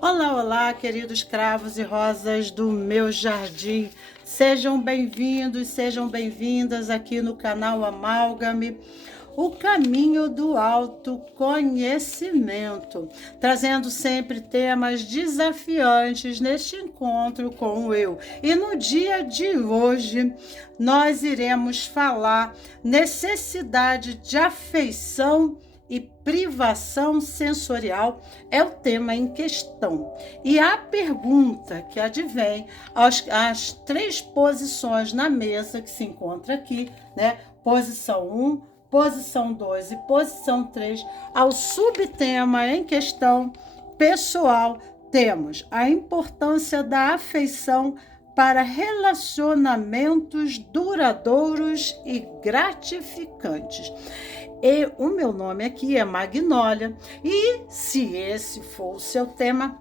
Olá, olá, queridos cravos e rosas do meu jardim. Sejam bem-vindos, sejam bem-vindas aqui no canal Amálgame, o caminho do autoconhecimento, trazendo sempre temas desafiantes neste encontro com o eu. E no dia de hoje, nós iremos falar necessidade de afeição e privação sensorial é o tema em questão. E a pergunta que advém às três posições na mesa que se encontra aqui, né? Posição 1, posição 2 e posição 3, ao subtema em questão pessoal, temos a importância da afeição para relacionamentos duradouros e gratificantes. E o meu nome aqui é Magnólia, e se esse for o seu tema,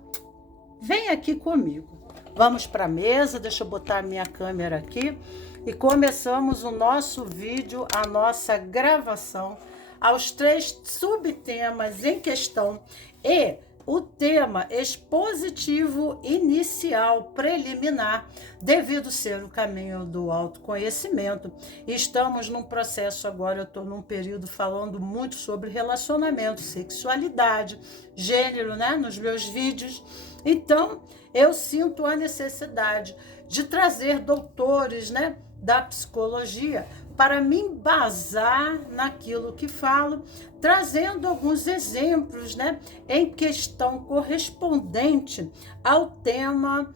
vem aqui comigo. Vamos para a mesa, deixa eu botar a minha câmera aqui, e começamos o nosso vídeo, a nossa gravação, aos três subtemas em questão e o tema expositivo inicial preliminar, devido ser o caminho do autoconhecimento. Estamos num processo agora, eu estou num período falando muito sobre relacionamento, sexualidade, gênero, né, nos meus vídeos. Então, eu sinto a necessidade de trazer doutores, né, da psicologia para me embasar naquilo que falo, trazendo alguns exemplos, né, em questão correspondente ao tema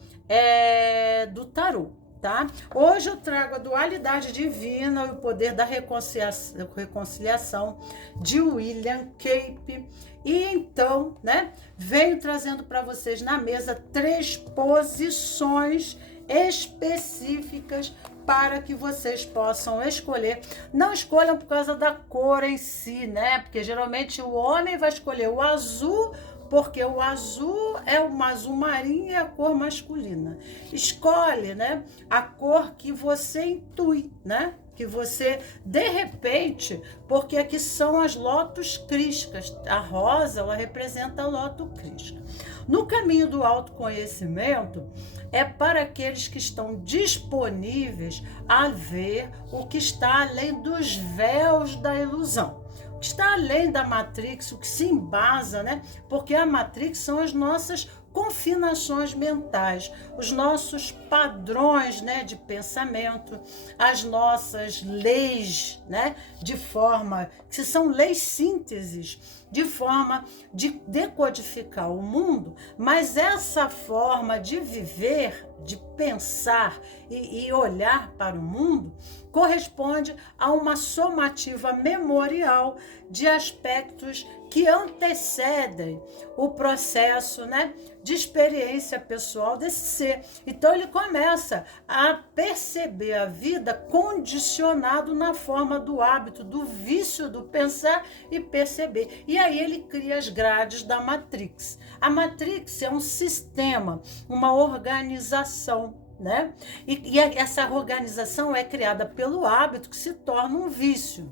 do tarô. Tá? Hoje eu trago a dualidade divina e o poder da reconciliação de William Cape. E então, né, venho trazendo para vocês na mesa três posições específicas para que vocês possam escolher. Não escolham por causa da cor em si, né? Porque geralmente o homem vai escolher o azul, porque o azul é o azul marinho, é a cor masculina. Escolhe, né, a cor que você intui, né? Que você, de repente, porque aqui são as lótus crísticas. A rosa, ela representa a lótus crística. No caminho do autoconhecimento, é para aqueles que estão disponíveis a ver o que está além dos véus da ilusão. O que está além da Matrix, o que se embasa, né? Porque a Matrix são as nossas confinações mentais, os nossos padrões, né, de pensamento, as nossas leis, né, de forma que são leis sínteses, de forma de decodificar o mundo, mas essa forma de viver, de pensar e olhar para o mundo corresponde a uma somativa memorial de aspectos que antecedem o processo, né, de experiência pessoal desse ser. Então ele começa a perceber a vida condicionado na forma do hábito, do vício do pensar e perceber. E aí ele cria as grades da Matrix. A Matrix é um sistema, uma organização, né? E essa organização é criada pelo hábito que se torna um vício.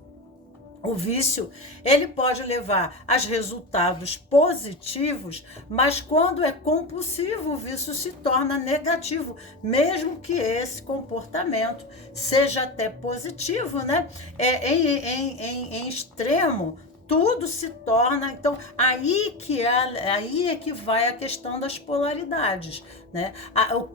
O vício, ele pode levar a resultados positivos, mas quando é compulsivo, o vício se torna negativo, mesmo que esse comportamento seja até positivo, né? Em extremo, tudo se torna, então aí é que vai a questão das polaridades, né? O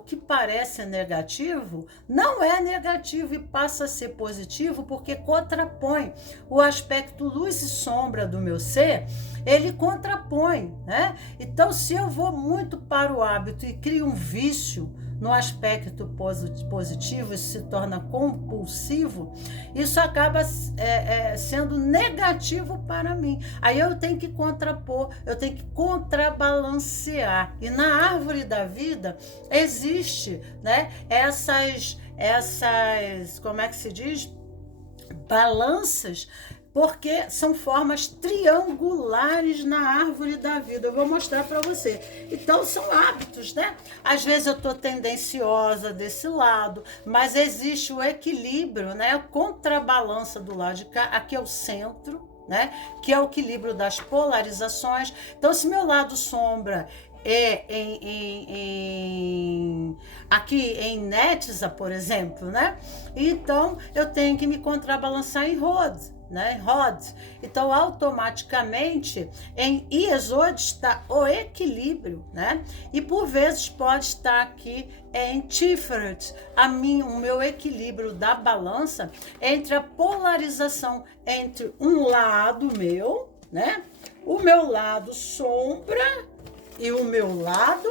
que parece negativo não é negativo e passa a ser positivo porque contrapõe o aspecto luz e sombra do meu ser, ele contrapõe, né? Então, se eu vou muito para o hábito e crio um vício no aspecto positivo, isso se torna compulsivo, isso acaba sendo negativo para mim. Aí eu tenho que contrapor, eu tenho que contrabalancear. E na árvore da vida existe, né, essas, como é que se diz? Balanças, porque são formas triangulares na árvore da vida. Eu vou mostrar para você. Então, são hábitos, né? Às vezes eu estou tendenciosa desse lado, mas existe o equilíbrio, né? A contrabalança do lado de cá. Aqui é o centro, né? Que é o equilíbrio das polarizações. Então, se meu lado sombra aqui em Netza, por exemplo, né? Então, eu tenho que me contrabalançar em Rod, né? Rod. Então, automaticamente, em Iesod está o equilíbrio, né? E por vezes pode estar aqui em Tiferet, o meu equilíbrio da balança entre a polarização entre um lado meu, né? O meu lado sombra e o meu lado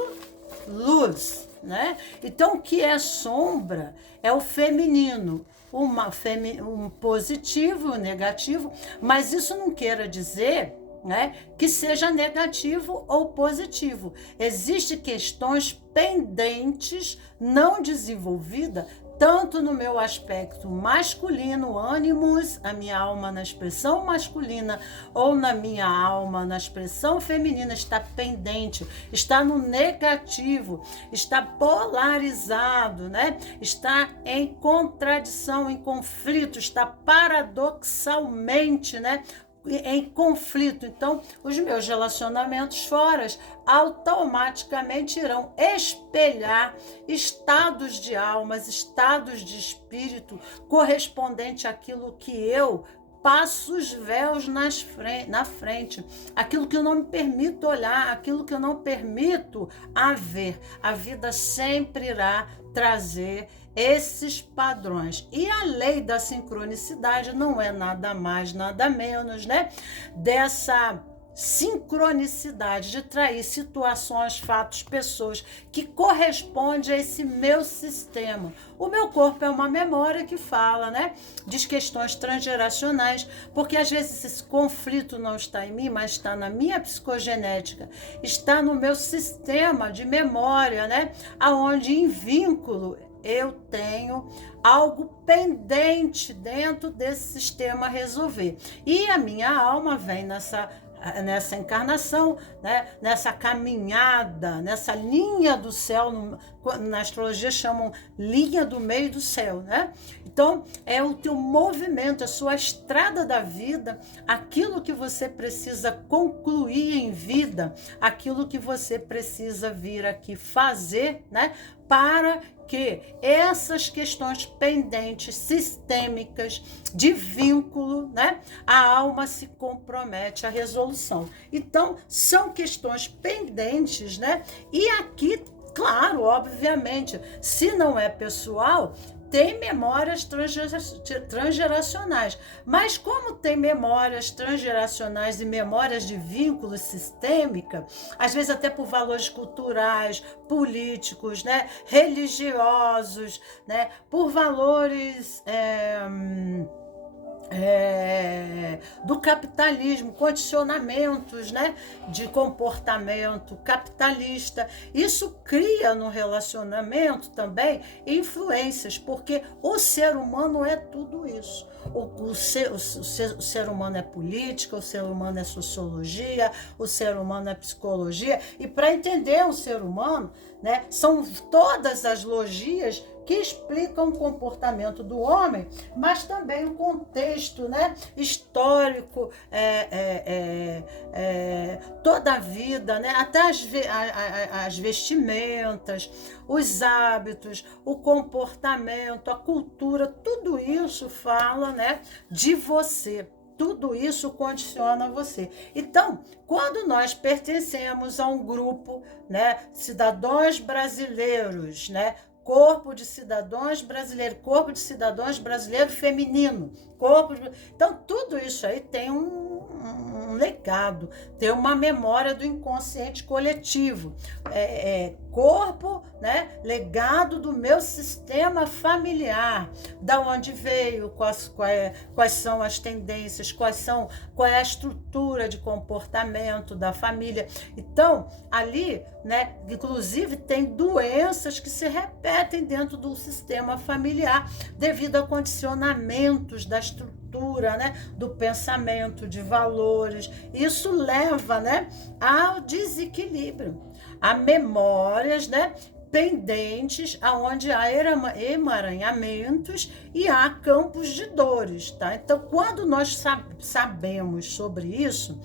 luz, né? Então, o que é sombra é o feminino, um positivo, um negativo, mas isso não queira dizer, né, que seja negativo ou positivo. Existem questões pendentes, não desenvolvidas, tanto no meu aspecto masculino, ânimos, a minha alma na expressão masculina, ou na minha alma na expressão feminina, está pendente, está no negativo, está polarizado, né? Está em contradição, em conflito, está paradoxalmente, né? Em conflito. Então, os meus relacionamentos fora automaticamente irão espelhar estados de almas, estados de espírito correspondente àquilo que eu passo os véus na frente, aquilo que eu não me permito olhar, aquilo que eu não permito ver. A vida sempre irá trazer esses padrões. E a lei da sincronicidade não é nada mais, nada menos, né? Dessa sincronicidade de trair situações, fatos, pessoas que correspondem a esse meu sistema. O meu corpo é uma memória que fala, né, de questões transgeracionais, porque às vezes esse conflito não está em mim, mas está na minha psicogenética, está no meu sistema de memória, né, aonde em vínculo eu tenho algo pendente dentro desse sistema a resolver. E a minha alma vem nessa encarnação, né? Nessa caminhada, nessa linha do céu, na astrologia chamam linha do meio do céu, né? Então, é o teu movimento, a sua estrada da vida, aquilo que você precisa concluir em vida, aquilo que você precisa vir aqui fazer, né? Para que essas questões pendentes, sistêmicas, de vínculo, né? A alma se compromete à resolução. Então, são questões pendentes, né? E aqui, claro, obviamente, se não é pessoal, tem memórias transgeracionais, mas como tem memórias transgeracionais e memórias de vínculo sistêmica, às vezes até por valores culturais, políticos, né, religiosos, né, por valores do capitalismo, condicionamentos, né, de comportamento capitalista. Isso cria no relacionamento também influências, porque o ser humano é tudo isso. O ser humano é política, o ser humano é sociologia, o ser humano é psicologia, e para entender o ser humano, né, são todas as logias que explicam o comportamento do homem, mas também o contexto, né, histórico, toda a vida, né, até as vestimentas, os hábitos, o comportamento, a cultura, tudo isso fala, né, de você. Tudo isso condiciona você. Então, quando nós pertencemos a um grupo, né, cidadãos brasileiros, né, corpo de cidadãos brasileiro feminino, então tudo isso aí tem um legado, tem uma memória do inconsciente coletivo, corpo, né, legado do meu sistema familiar, da onde veio, quais são as tendências, qual é a estrutura de comportamento da família. Então, ali, né, inclusive tem doenças que se repetem dentro do sistema familiar devido a condicionamentos da estrutura, né, do pensamento, de valores. Isso leva, né, ao desequilíbrio, a memórias, né, pendentes, aonde há emaranhamentos e há campos de dores, tá? Então, quando nós sabemos sobre isso,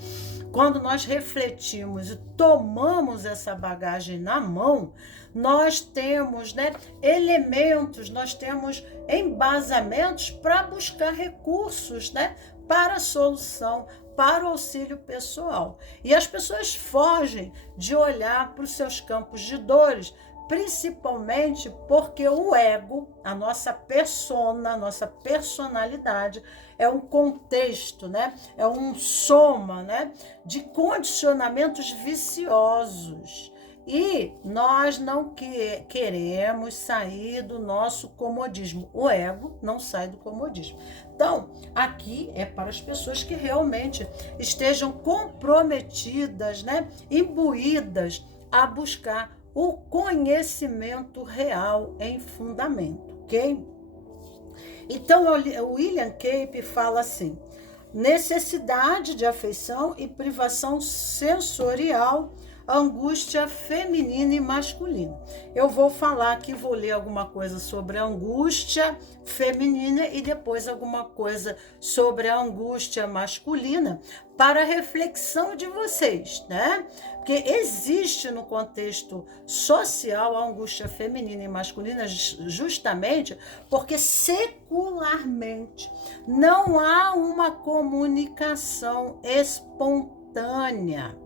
quando nós refletimos e tomamos essa bagagem na mão, nós temos, né, elementos, nós temos embasamentos para buscar recursos, né, para a solução, para o auxílio pessoal. E as pessoas fogem de olhar para os seus campos de dores, principalmente porque o ego, a nossa persona, a nossa personalidade, é um contexto, né? É um soma, né, de condicionamentos viciosos. E nós não queremos sair do nosso comodismo. O ego não sai do comodismo. Então, aqui é para as pessoas que realmente estejam comprometidas, né, imbuídas a buscar o conhecimento real em fundamento, ok? Então, o William Cape fala assim: necessidade de afeição e privação sensorial, angústia feminina e masculina. Eu vou falar aqui, vou ler alguma coisa sobre a angústia feminina e depois alguma coisa sobre a angústia masculina para a reflexão de vocês, né? Porque existe no contexto social a angústia feminina e masculina justamente porque secularmente não há uma comunicação espontânea,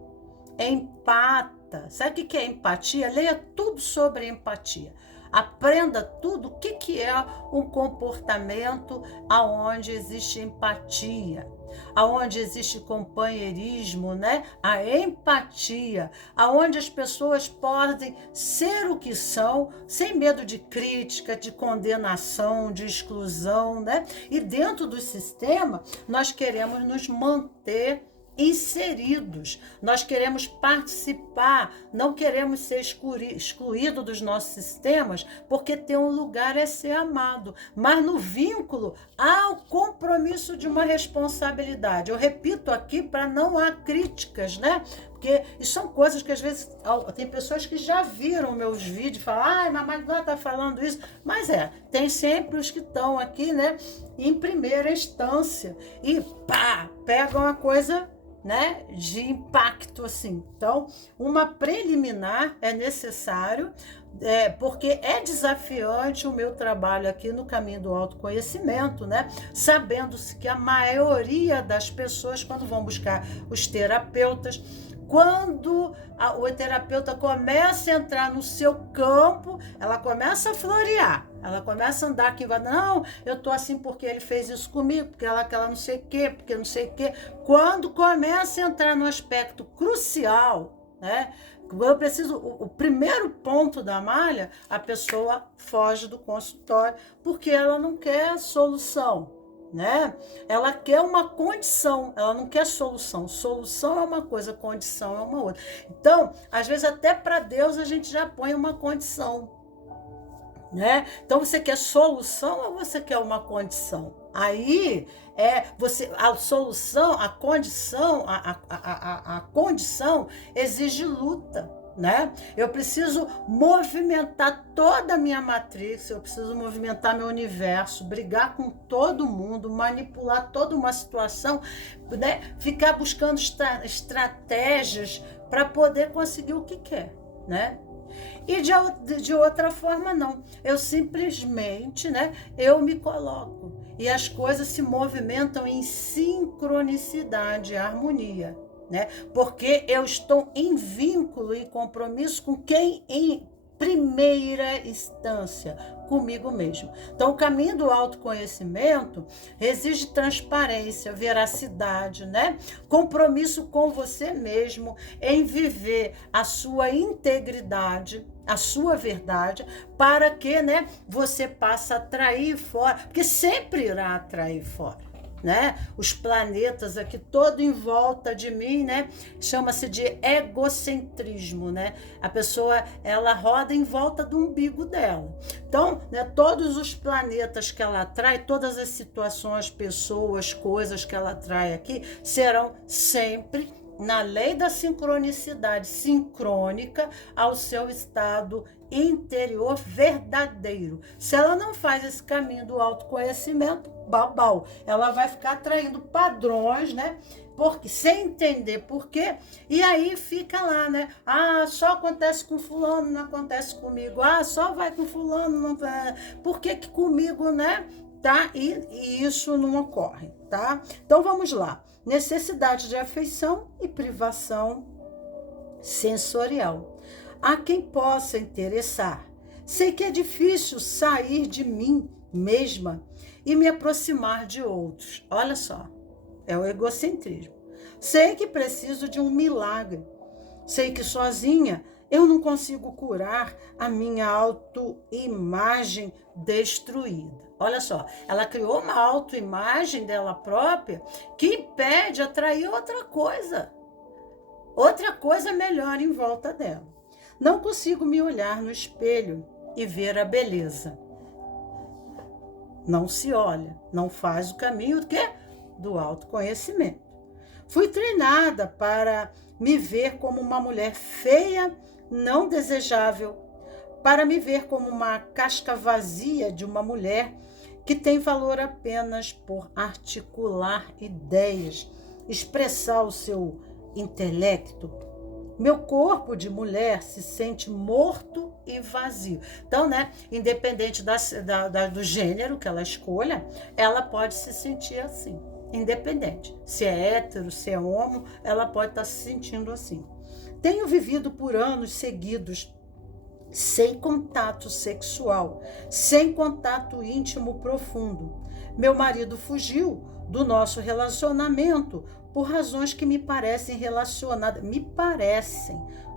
empata. Sabe o que é empatia? Leia tudo sobre empatia. Aprenda tudo o que é um comportamento aonde existe empatia, aonde existe companheirismo, né? A empatia, aonde as pessoas podem ser o que são, sem medo de crítica, de condenação, de exclusão, né? E dentro do sistema, nós queremos nos manter inseridos, nós queremos participar, não queremos ser excluídos dos nossos sistemas, porque ter um lugar é ser amado, mas no vínculo há o compromisso de uma responsabilidade. Eu repito aqui para não há críticas, né? Porque isso são coisas que às vezes tem pessoas que já viram meus vídeos e falam: ai, mas não está falando isso. Mas tem sempre os que estão aqui, né, em primeira instância e pá, pegam a coisa, né, de impacto assim. Então, uma preliminar é necessário, porque é desafiante o meu trabalho aqui no caminho do autoconhecimento, né? Sabendo-se que a maioria das pessoas, quando vão buscar os terapeutas, quando o terapeuta começa a entrar no seu campo, ela começa a florear, ela começa a andar aqui, não, eu tô assim porque ele fez isso comigo, porque ela não sei o quê, porque não sei o quê. Quando começa a entrar no aspecto crucial, né? Eu preciso, o primeiro ponto da malha, a pessoa foge do consultório porque ela não quer solução, né? Ela quer uma condição, ela não quer solução. Solução é uma coisa, condição é uma outra. Então, às vezes até para Deus a gente já põe uma condição, né? Então você quer solução ou você quer uma condição? Aí a solução, a condição, a condição exige luta, né? Eu preciso movimentar toda a minha matriz, eu preciso movimentar meu universo, brigar com todo mundo, manipular toda uma situação, né? Ficar buscando estratégias para poder conseguir o que quer, né? E de outra forma não, eu simplesmente, né, eu me coloco e as coisas se movimentam em sincronicidade, harmonia, né? Porque eu estou em vínculo e compromisso com quem em primeira instância, comigo mesmo. Então, o caminho do autoconhecimento exige transparência, veracidade, né? Compromisso com você mesmo em viver a sua integridade, a sua verdade, para que, né, você passe a atrair fora, porque sempre irá atrair fora, né? Os planetas aqui todo em volta de mim, né? Chama-se de egocentrismo, né? A pessoa, ela roda em volta do umbigo dela. Então, né, todos os planetas que ela atrai, todas as situações, pessoas, coisas que ela atrai aqui, serão sempre na lei da sincronicidade, sincrônica ao seu estado interior verdadeiro. Se ela não faz esse caminho do autoconhecimento, babau. Ela vai ficar atraindo padrões, né? Porque, sem entender por quê, e aí fica lá, né? Ah, só acontece com fulano, não acontece comigo. Ah, só vai com fulano, não vai. Por que que comigo, né? Tá? E isso não ocorre, tá? Então vamos lá. Necessidade de afeição e privação sensorial. Há quem possa interessar. Sei que é difícil sair de mim mesma e me aproximar de outros. Olha só. É o egocentrismo. Sei que preciso de um milagre. Sei que sozinha eu não consigo curar a minha autoimagem destruída. Olha só, ela criou uma autoimagem dela própria que impede atrair outra coisa melhor em volta dela. Não consigo me olhar no espelho e ver a beleza. Não se olha, não faz o caminho do quê? Do autoconhecimento. Fui treinada para me ver como uma mulher feia, não desejável, para me ver como uma casca vazia de uma mulher que tem valor apenas por articular ideias, expressar o seu intelecto. Meu corpo de mulher se sente morto e vazio. Então, né, independente do gênero que ela escolha, ela pode se sentir assim. Independente, se é hétero, se é homo, ela pode estar se sentindo assim. Tenho vivido por anos seguidos sem contato sexual, sem contato íntimo profundo. Meu marido fugiu do nosso relacionamento por razões que me parecem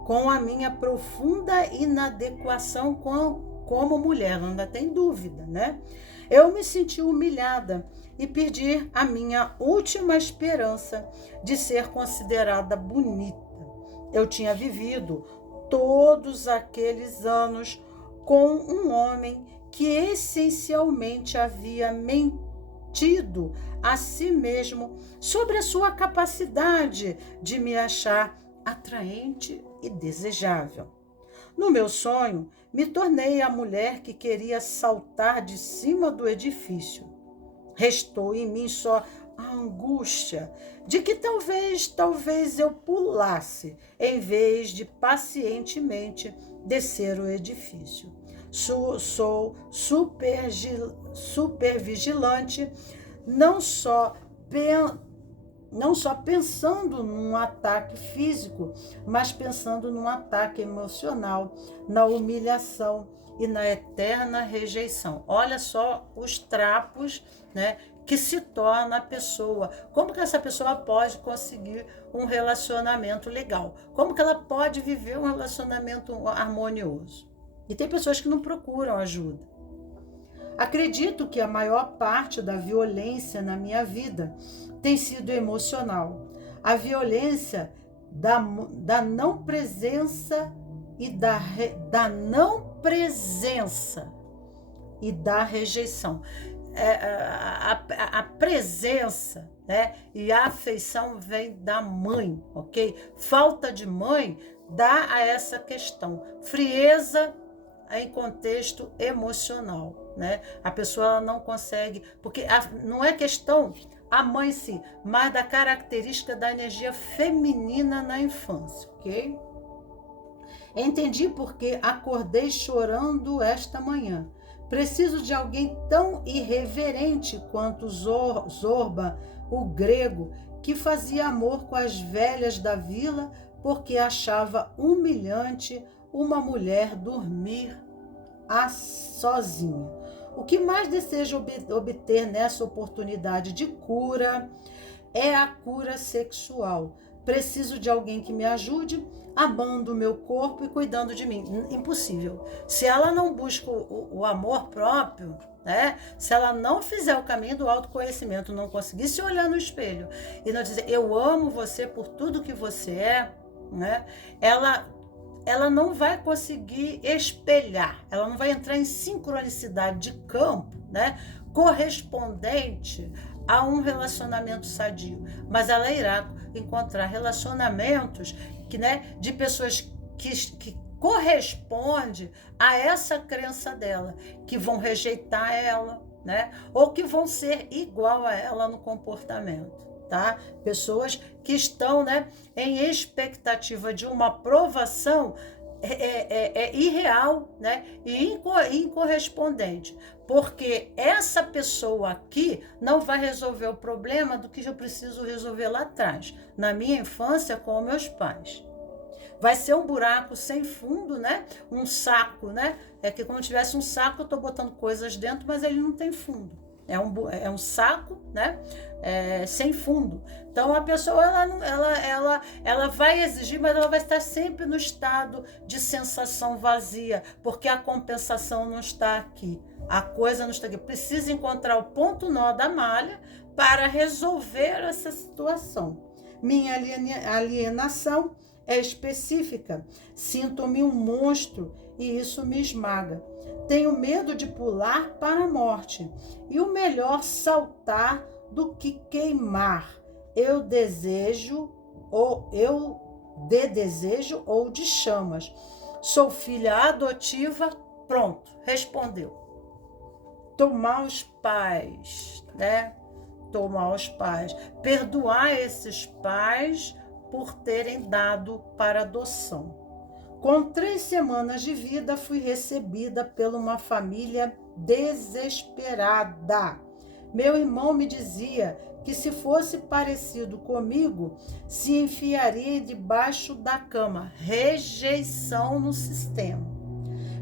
com a minha profunda inadequação como mulher, não tem dúvida, né? Eu me senti humilhada e perdi a minha última esperança de ser considerada bonita. Eu tinha vivido todos aqueles anos com um homem que essencialmente havia mentido a si mesmo sobre a sua capacidade de me achar atraente e desejável. No meu sonho, me tornei a mulher que queria saltar de cima do edifício. Restou em mim só a angústia de que talvez eu pulasse, em vez de pacientemente descer o edifício. Sou super vigilante, não só pensando num ataque físico, mas pensando num ataque emocional, na humilhação e na eterna rejeição. Olha só os trapos, né, que se torna a pessoa. Como que essa pessoa pode conseguir um relacionamento legal? Como que ela pode viver um relacionamento harmonioso? E tem pessoas que não procuram ajuda. Acredito que a maior parte da violência na minha vida tem sido emocional. A violência da não presença e da não presença e da rejeição. A presença, né, e a afeição vem da mãe, ok? Falta de mãe dá a essa questão. Frieza em contexto emocional, né? A pessoa ela não consegue, porque não é questão a mãe sim, mas da característica da energia feminina na infância, ok? Entendi porque acordei chorando esta manhã. Preciso de alguém tão irreverente quanto Zorba, o grego, que fazia amor com as velhas da vila porque achava humilhante uma mulher dormir sozinha. O que mais desejo obter nessa oportunidade de cura é a cura sexual. Preciso de alguém que me ajude, amando o meu corpo e cuidando de mim. Impossível. Se ela não busca o amor próprio, né? Se ela não fizer o caminho do autoconhecimento, não conseguir se olhar no espelho e não dizer eu amo você por tudo que você é, né? Ela não vai conseguir espelhar, ela não vai entrar em sincronicidade de campo, né, correspondente a um relacionamento sadio, mas ela irá encontrar relacionamentos que, né, de pessoas que correspondem a essa crença dela, que vão rejeitar ela, né? Ou que vão ser igual a ela no comportamento, tá? Pessoas que estão, né, em expectativa de uma aprovação irreal, né, e incorrespondente, porque essa pessoa aqui não vai resolver o problema do que eu preciso resolver lá atrás, na minha infância com meus pais. Vai ser um buraco sem fundo, né? Um saco, né? É que como tivesse um saco, eu estou botando coisas dentro, mas ele não tem fundo. É um saco, né? Sem fundo. Então a pessoa ela vai exigir, mas ela vai estar sempre no estado de sensação vazia, porque a compensação não está aqui. A coisa não está aqui. Precisa encontrar o ponto nó da malha para resolver essa situação. Minha alienação é específica. Sinto-me um monstro e isso me esmaga. Tenho medo de pular para a morte. E o melhor saltar do que queimar. Eu desejo ou de chamas. Sou filha adotiva. Pronto, respondeu. Tomar os pais, né? Tomar os pais. Perdoar esses pais por terem dado para adoção. Com 3 semanas de vida, fui recebida por uma família desesperada. Meu irmão me dizia que se fosse parecido comigo, se enfiaria debaixo da cama. Rejeição no sistema.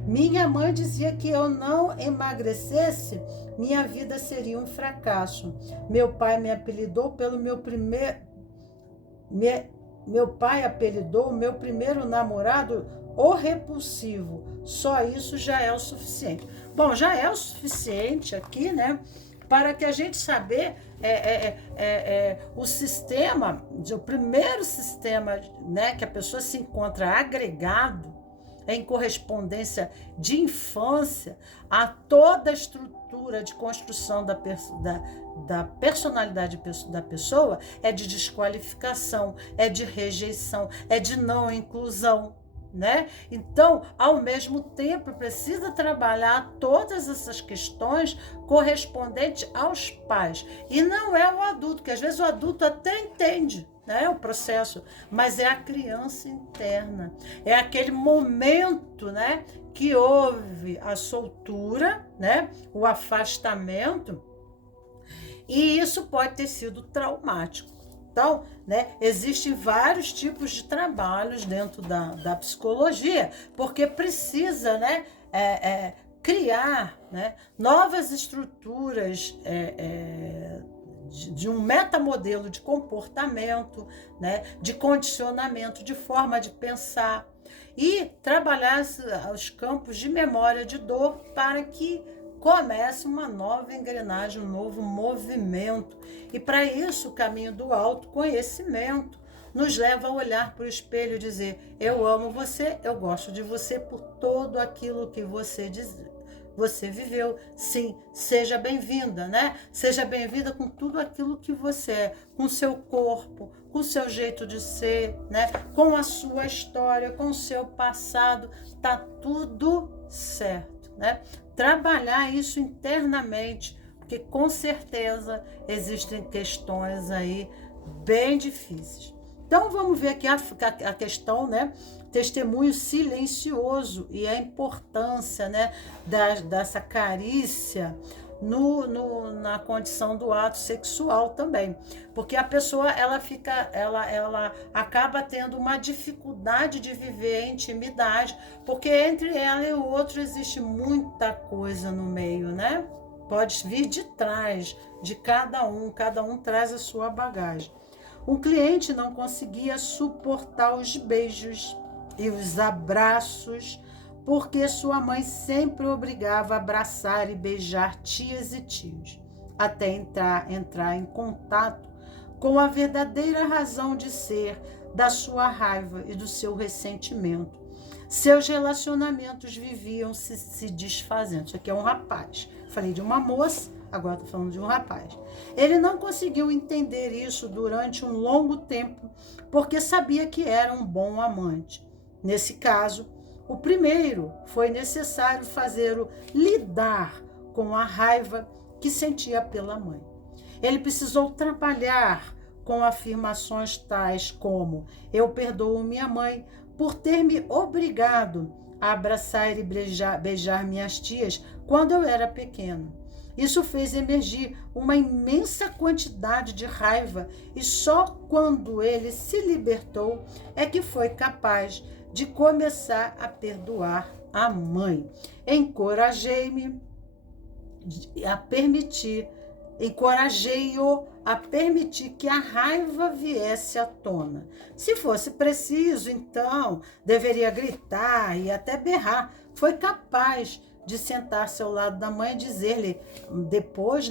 Minha mãe dizia que eu não emagrecesse, minha vida seria um fracasso. Meu pai me apelidou pelo meu primeiro namorado o repulsivo. Só isso já é o suficiente. Bom, já é o suficiente aqui, né? Para que a gente saber o sistema, o primeiro sistema, né, que a pessoa se encontra agregado em correspondência de infância a toda a estrutura de construção da personalidade da pessoa, é de desqualificação, é de rejeição, é de não inclusão, né? Então, ao mesmo tempo, precisa trabalhar todas essas questões correspondentes aos pais. E não é o adulto, que às vezes o adulto até entende, né, o processo, mas é a criança interna, é aquele momento, né, que houve a soltura, né, o afastamento, e isso pode ter sido traumático. Então, né, existem vários tipos de trabalhos dentro da psicologia, porque precisa, né, criar, né, novas estruturas de um metamodelo de comportamento, né, de condicionamento, de forma de pensar, e trabalhar os campos de memória de dor para que comece uma nova engrenagem, um novo movimento. E para isso, o caminho do autoconhecimento nos leva a olhar para o espelho e dizer: eu amo você, eu gosto de você por tudo aquilo que você viveu. Sim, seja bem-vinda, né? Seja bem-vinda com tudo aquilo que você é, com seu corpo, com seu jeito de ser, né? Com a sua história, com o seu passado, tá tudo certo, né? Trabalhar isso internamente, porque com certeza existem questões aí bem difíceis. Então vamos ver aqui a questão, né? Testemunho silencioso e a importância, né, dessa carícia na condição do ato sexual também, porque a pessoa ela acaba tendo uma dificuldade de viver a intimidade, porque entre ela e o outro existe muita coisa no meio, né? Pode vir de trás de cada um traz a sua bagagem. Um cliente não conseguia suportar os beijos e os abraços, porque sua mãe sempre obrigava a abraçar e beijar tias e tios, até entrar em contato com a verdadeira razão de ser da sua raiva e do seu ressentimento. Seus relacionamentos viviam se desfazendo. Isso aqui é um rapaz. Falei de uma moça, agora estou falando de um rapaz. Ele não conseguiu entender isso durante um longo tempo, porque sabia que era um bom amante. Nesse caso, o primeiro foi necessário fazê-lo lidar com a raiva que sentia pela mãe. Ele precisou trabalhar com afirmações tais como: eu perdoo minha mãe por ter me obrigado a abraçar e beijar minhas tias quando eu era pequeno. Isso fez emergir uma imensa quantidade de raiva e só quando ele se libertou é que foi capaz de começar a perdoar a mãe. Encorajei-o a permitir que a raiva viesse à tona. Se fosse preciso, então, deveria gritar e até berrar. Foi capaz de sentar-se ao lado da mãe e dizer-lhe, depois,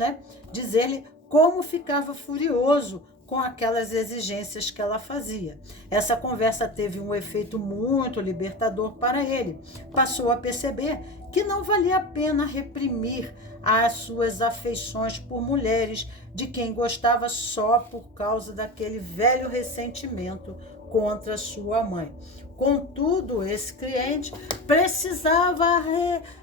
dizer-lhe como ficava furioso com aquelas exigências que ela fazia. Essa conversa teve um efeito muito libertador para ele. Passou a perceber que não valia a pena reprimir as suas afeições por mulheres de quem gostava só por causa daquele velho ressentimento contra sua mãe. Contudo, esse cliente precisava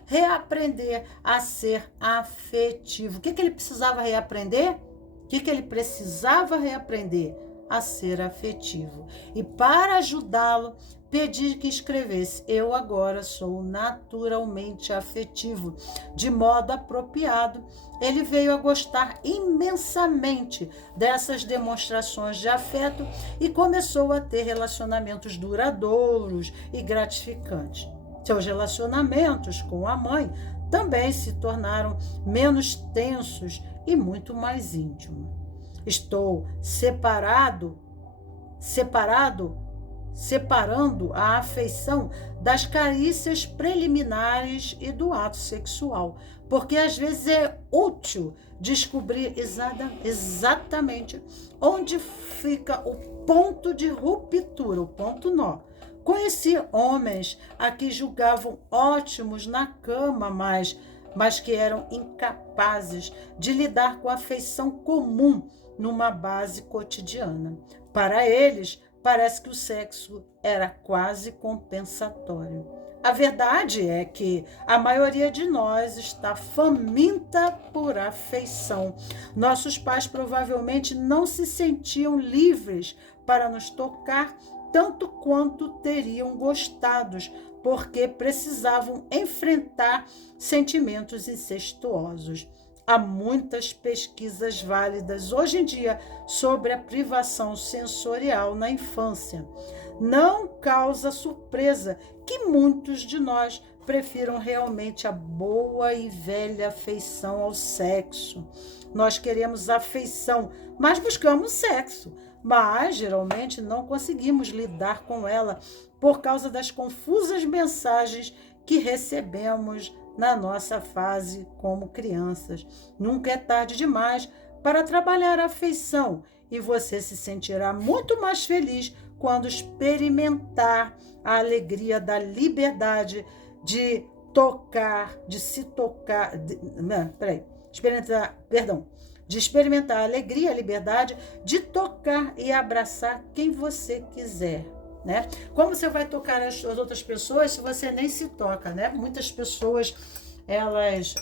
reaprender a ser afetivo. O que ele precisava reaprender? O que ele precisava reaprender? A ser afetivo. E para ajudá-lo, pedi que escrevesse: eu agora sou naturalmente afetivo. De modo apropriado, ele veio a gostar imensamente dessas demonstrações de afeto e começou a ter relacionamentos duradouros e gratificantes. Seus relacionamentos com a mãe também se tornaram menos tensos e muito mais íntimos. Estou separando a afeição das carícias preliminares e do ato sexual, porque às vezes é útil descobrir exatamente onde fica o ponto de ruptura, o ponto nó. Conheci homens a que julgavam ótimos na cama, mas que eram incapazes de lidar com a afeição comum numa base cotidiana. Para eles, parece que o sexo era quase compensatório. A verdade é que a maioria de nós está faminta por afeição. Nossos pais provavelmente não se sentiam livres para nos tocar tanto quanto teriam gostado, porque precisavam enfrentar sentimentos incestuosos. Há muitas pesquisas válidas hoje em dia sobre a privação sensorial na infância. Não causa surpresa que muitos de nós prefiram realmente a boa e velha afeição ao sexo. Nós queremos afeição, mas buscamos sexo. Mas geralmente não conseguimos lidar com ela por causa das confusas mensagens que recebemos na nossa fase como crianças. Nunca é tarde demais para trabalhar a afeição e você se sentirá muito mais feliz quando experimentar a alegria da liberdade de experimentar a alegria, a liberdade de tocar e abraçar quem você quiser, né? Como você vai tocar as outras pessoas se você nem se toca, né? Muitas pessoas, elas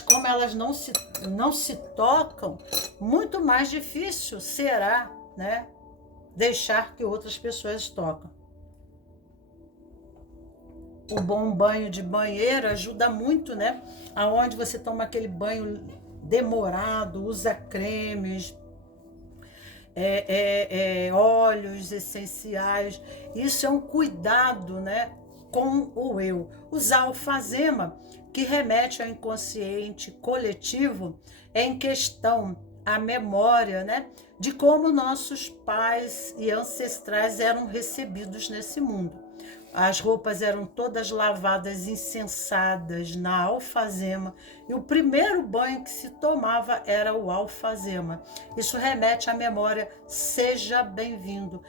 como elas não se tocam, muito mais difícil será, né, deixar que outras pessoas tocam. O bom banho de banheiro ajuda muito, né? Aonde você toma aquele banho demorado, usa cremes, óleos essenciais. Isso é um cuidado, né, com o eu. Usar alfazema, que remete ao inconsciente coletivo, em questão a memória, né, de como nossos pais e ancestrais eram recebidos nesse mundo. As roupas eram todas lavadas, incensadas na alfazema, e o primeiro banho que se tomava era o alfazema. Isso remete à memória, seja bem-vindo.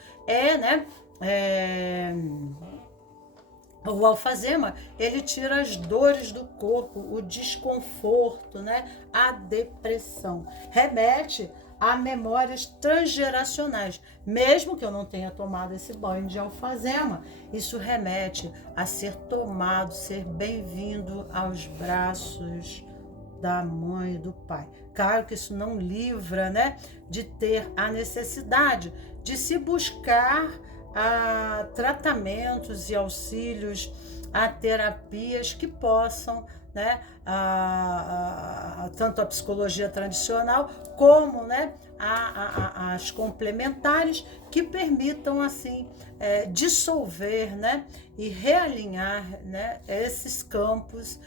O alfazema, ele tira as dores do corpo, o desconforto, né? A depressão. Remete a memórias transgeracionais. Mesmo que eu não tenha tomado esse banho de alfazema, isso remete a ser tomado, ser bem-vindo aos braços da mãe e do pai. Claro que isso não livra, né, de ter a necessidade de se buscar tratamentos e auxílios a terapias que possam, né, tanto a psicologia tradicional como, né, as complementares que permitam assim dissolver, né, e realinhar, né, esses campos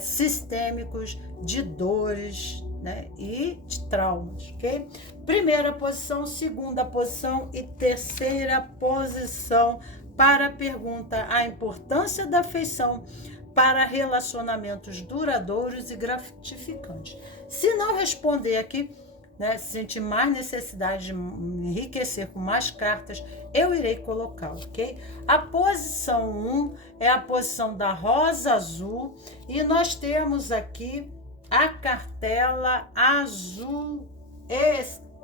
sistêmicos de dores, né, e de traumas, ok? Primeira posição, segunda posição e terceira posição para a pergunta: a importância da afeição para relacionamentos duradouros e gratificantes. Se não responder aqui, né, se sentir mais necessidade de enriquecer com mais cartas, eu irei colocar, ok? A posição 1 é a posição da rosa azul e nós temos aqui a cartela azul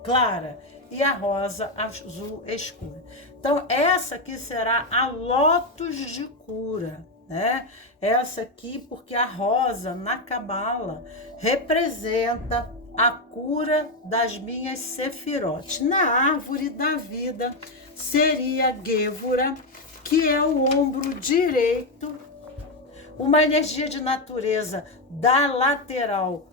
clara e a rosa azul escura. Então, essa aqui será a lótus de cura, né? Essa aqui, porque a rosa na cabala representa a cura das minhas sefirotes. Na árvore da vida seria Gévora, que é o ombro direito, uma energia de natureza da lateral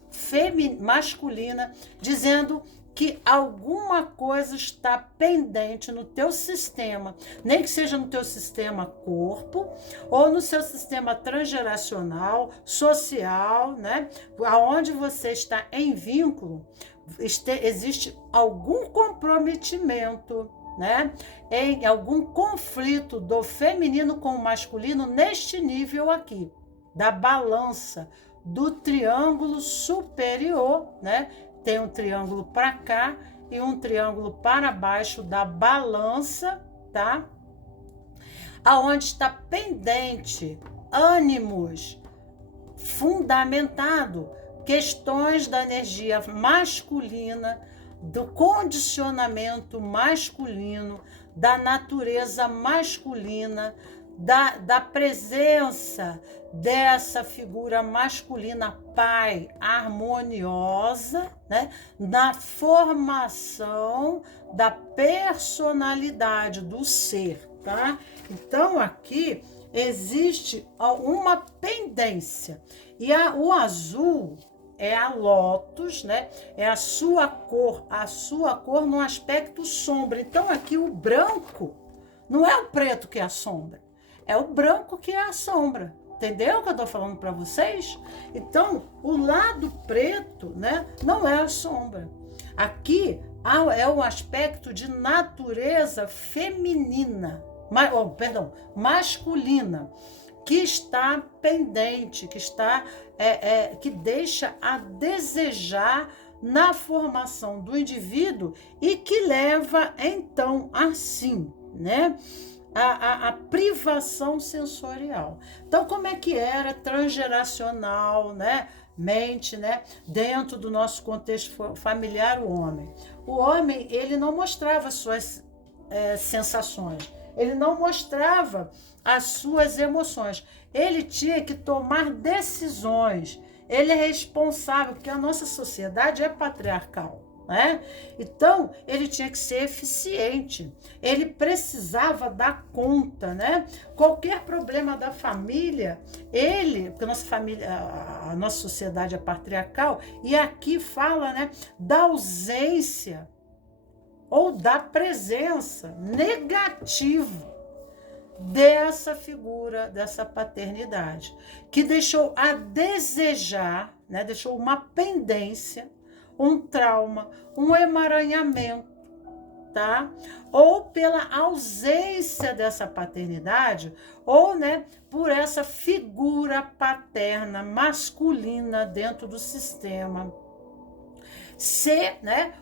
masculina, dizendo que alguma coisa está pendente no teu sistema, nem que seja no teu sistema corpo ou no seu sistema transgeracional, social, né? Aonde você está em vínculo, existe algum comprometimento, né? Em algum conflito do feminino com o masculino neste nível aqui, da balança, do triângulo superior, né? Tem um triângulo para cá e um triângulo para baixo da balança, tá? Aonde está pendente ânimos fundamentado, questões da energia masculina, do condicionamento masculino, da natureza masculina, da presença dessa figura masculina pai harmoniosa, né, na formação da personalidade do ser, tá? Então aqui existe uma pendência e o azul é a lótus, né? É a sua cor no aspecto sombra. Então aqui o branco não é o preto que é a sombra, é o branco que é a sombra. Entendeu o que eu estou falando para vocês? Então, o lado preto, né, não é a sombra. Aqui é um aspecto de natureza feminina, masculina, que está pendente, que está que deixa a desejar na formação do indivíduo e que leva então assim, né, a privação sensorial. Então, como é que era transgeracional, né, mente, né, dentro do nosso contexto familiar, o homem? O homem, ele não mostrava suas sensações, ele não mostrava as suas emoções, ele tinha que tomar decisões, ele é responsável, porque a nossa sociedade é patriarcal, né? Então, ele tinha que ser eficiente, ele precisava dar conta, né? Qualquer problema da família, porque a nossa família, a nossa sociedade é patriarcal, e aqui fala, né, da ausência ou da presença negativa dessa figura, dessa paternidade, que deixou a desejar, né, deixou uma pendência, um trauma, um emaranhamento, tá? Ou pela ausência dessa paternidade, ou, né, por essa figura paterna masculina dentro do sistema. Ser, né,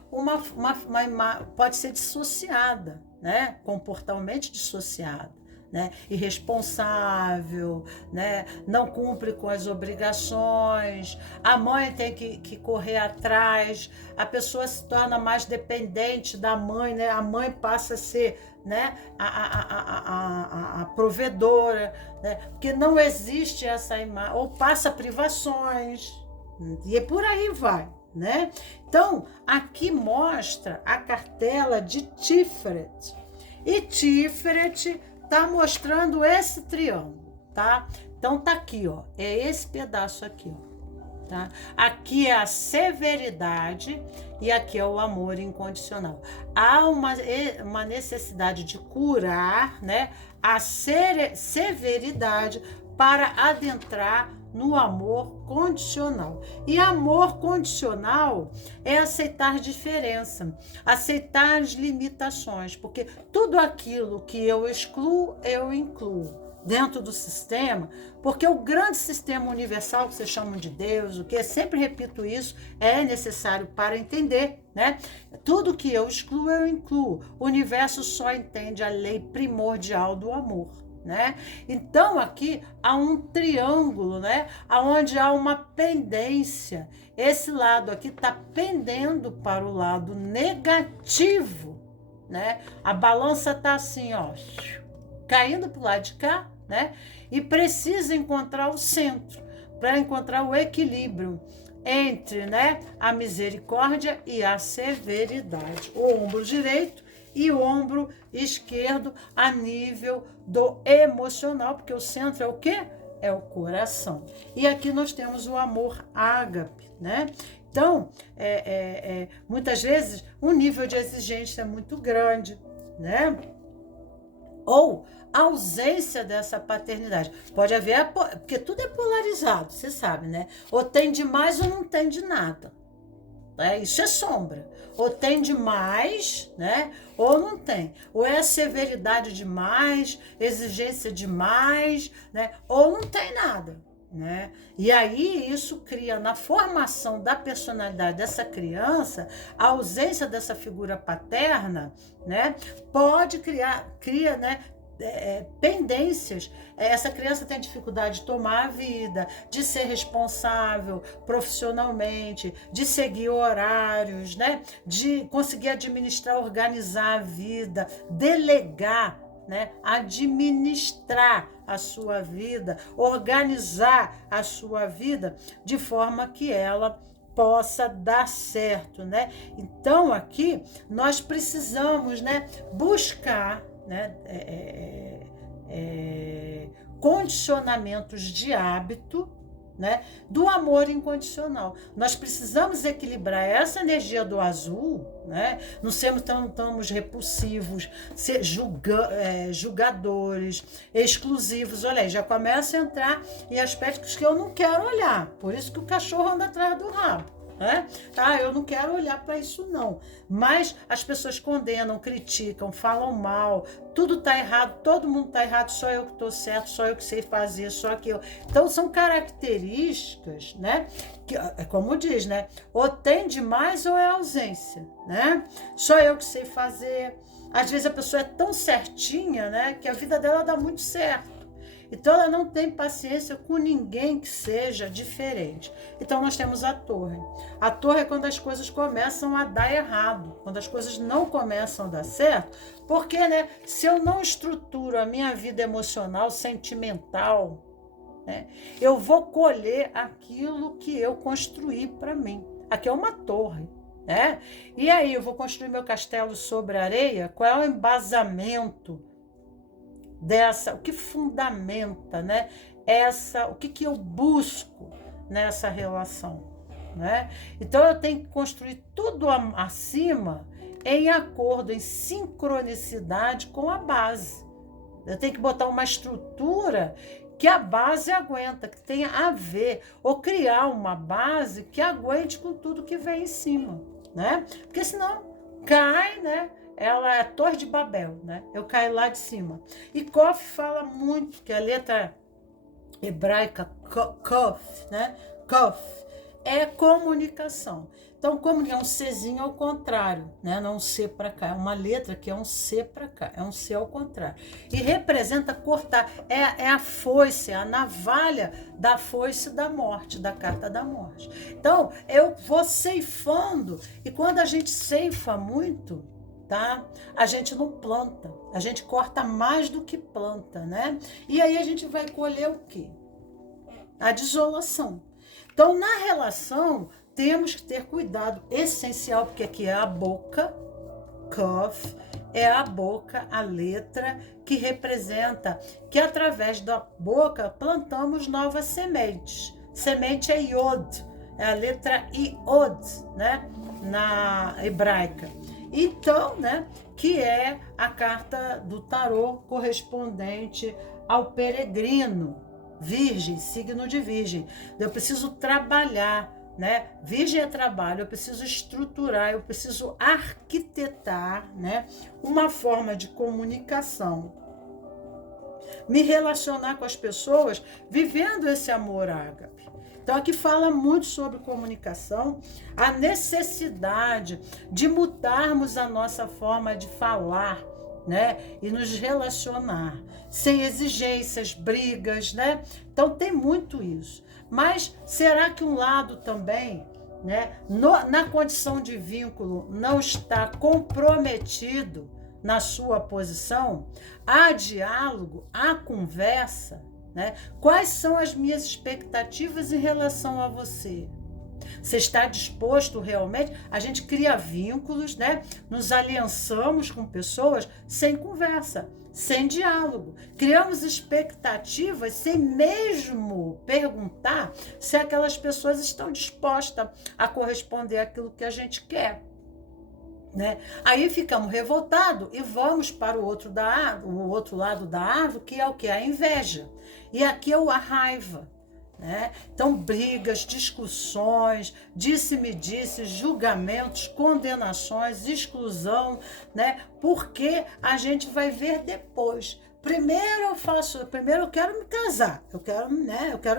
pode ser dissociada, né, comportalmente dissociada, né, irresponsável, né, não cumpre com as obrigações, a mãe tem que correr atrás, a pessoa se torna mais dependente da mãe, né, a mãe passa a ser, né, a provedora, né, porque não existe essa imagem, ou passa privações, E por aí vai, né? Então, aqui mostra a cartela de Tiferet. E Tiferet tá mostrando esse triângulo, tá? Então tá aqui, ó, é esse pedaço aqui, ó, tá? Aqui é a severidade e aqui é o amor incondicional. Há uma necessidade de curar, né, a severidade para adentrar no amor condicional. E amor condicional é aceitar diferença, aceitar as limitações, porque tudo aquilo que eu excluo, eu incluo dentro do sistema, porque o grande sistema universal que vocês chamam de Deus, o que eu sempre repito isso, é necessário para entender, né? Tudo que eu excluo, eu incluo. O universo só entende a lei primordial do amor, né? Então aqui há um triângulo, né? Onde há uma pendência. Esse lado aqui está pendendo para o lado negativo, né? A balança está assim, ó, caindo para o lado de cá, né? E precisa encontrar o centro para encontrar o equilíbrio entre, né, a misericórdia e a severidade. O ombro direito e o ombro esquerdo a nível do emocional, porque o centro é o quê? É o coração. E aqui nós temos o amor ágape, né? Então, muitas vezes, o nível de exigência é muito grande, né? Ou a ausência dessa paternidade. Pode haver, porque tudo é polarizado, você sabe, né? Ou tem demais ou não tem de nada. Isso é sombra. Ou tem demais, né? Ou não tem. Ou é severidade demais, exigência demais, né? Ou não tem nada, né? E aí isso cria na formação da personalidade dessa criança, a ausência dessa figura paterna, né? Pode cria, né? Pendências. Essa criança tem dificuldade de tomar a vida, de ser responsável profissionalmente, de seguir horários, né? De conseguir administrar, organizar a vida, delegar, né? Administrar a sua vida, organizar a sua vida de forma que ela possa dar certo, né? Então aqui nós precisamos, né, buscar, né, condicionamentos de hábito, né, do amor incondicional. Nós precisamos equilibrar essa energia do azul, né? Não sermos repulsivos, julgadores, exclusivos. Olha aí, já começa a entrar em aspectos que eu não quero olhar. Por isso que o cachorro anda atrás do rabo. Eu não quero olhar para isso não, mas as pessoas condenam, criticam, falam mal, tudo está errado, todo mundo está errado, só eu que estou certo, só eu que sei fazer, só que eu. Então são características, né, que, como diz, né, ou tem demais ou é ausência, né, só eu que sei fazer. Às vezes a pessoa é tão certinha, né, que a vida dela dá muito certo. Então, ela não tem paciência com ninguém que seja diferente. Então, nós temos a torre. A torre é quando as coisas começam a dar errado, quando as coisas não começam a dar certo, porque, né, se eu não estruturo a minha vida emocional, sentimental, né, eu vou colher aquilo que eu construí para mim. Aqui é uma torre. Né? E aí, eu vou construir meu castelo sobre a areia? Qual é o embasamento dessa, o que fundamenta, né, o que eu busco nessa relação, né? Então eu tenho que construir tudo acima em acordo, em sincronicidade com a base. Eu tenho que botar uma estrutura que a base aguenta, que tenha a ver, ou criar uma base que aguente com tudo que vem em cima, né? Porque senão cai, né? Ela é a Torre de Babel, né? Eu caio lá de cima. E Kof fala muito, que a letra hebraica Kof, né? Kof é comunicação. Então, é um Czinho ao contrário, né? Não um C para cá. É uma letra que é um C para cá. É um C ao contrário. E representa cortar. É a foice, é a navalha da foice da morte, da carta da morte. Então, eu vou ceifando. E quando a gente ceifa muito, tá? A gente não planta, a gente corta mais do que planta, né? E aí a gente vai colher o quê? A desolação. Então, na relação, temos que ter cuidado essencial, porque aqui é a boca, Kaf, é a boca, a letra que representa que através da boca plantamos novas sementes. Semente é Yod, é a letra Iod, né, na hebraica. Então, né, que é a carta do tarô correspondente ao peregrino, virgem, signo de virgem. Eu preciso trabalhar, né? Virgem é trabalho, eu preciso estruturar, eu preciso arquitetar, né, uma forma de comunicação, me relacionar com as pessoas vivendo esse amor ágape. Então aqui fala muito sobre comunicação, a necessidade de mudarmos a nossa forma de falar, né, e nos relacionar, sem exigências, brigas, né? Então tem muito isso. Mas será que um lado também, né, na condição de vínculo, não está comprometido na sua posição? Há diálogo, há conversa, né? Quais são as minhas expectativas em relação a você? Você está disposto realmente? A gente cria vínculos, né? Nos aliançamos com pessoas sem conversa, sem diálogo. Criamos expectativas sem mesmo perguntar se aquelas pessoas estão dispostas a corresponder àquilo que a gente quer, né? Aí ficamos revoltados e vamos para o outro lado da árvore, que é o que? A inveja. E aqui é a raiva, né? Então, brigas, discussões, disse-me-disse, julgamentos, condenações, exclusão, né? Porque a gente vai ver depois. Primeiro eu quero me casar, eu quero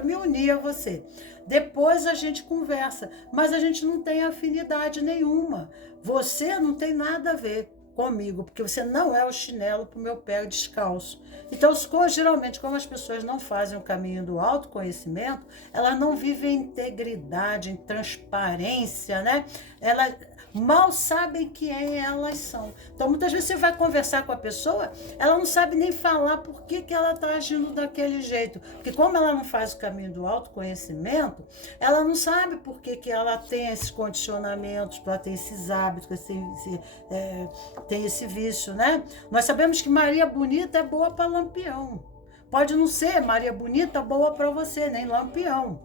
me unir a você. Depois a gente conversa, mas a gente não tem afinidade nenhuma. Você não tem nada a ver comigo, porque você não é o chinelo para o meu pé descalço. Então, geralmente, como as pessoas não fazem o caminho do autoconhecimento, elas não vivem em integridade, em transparência, né? Elas mal sabem quem elas são. Então, muitas vezes você vai conversar com a pessoa, ela não sabe nem falar por que ela está agindo daquele jeito. Porque como ela não faz o caminho do autoconhecimento, ela não sabe por que ela tem esses condicionamentos, ela tem esses hábitos, tem esse vício, né? Nós sabemos que Maria Bonita é boa para Lampião. Pode não ser Maria Bonita boa para você, nem Lampião.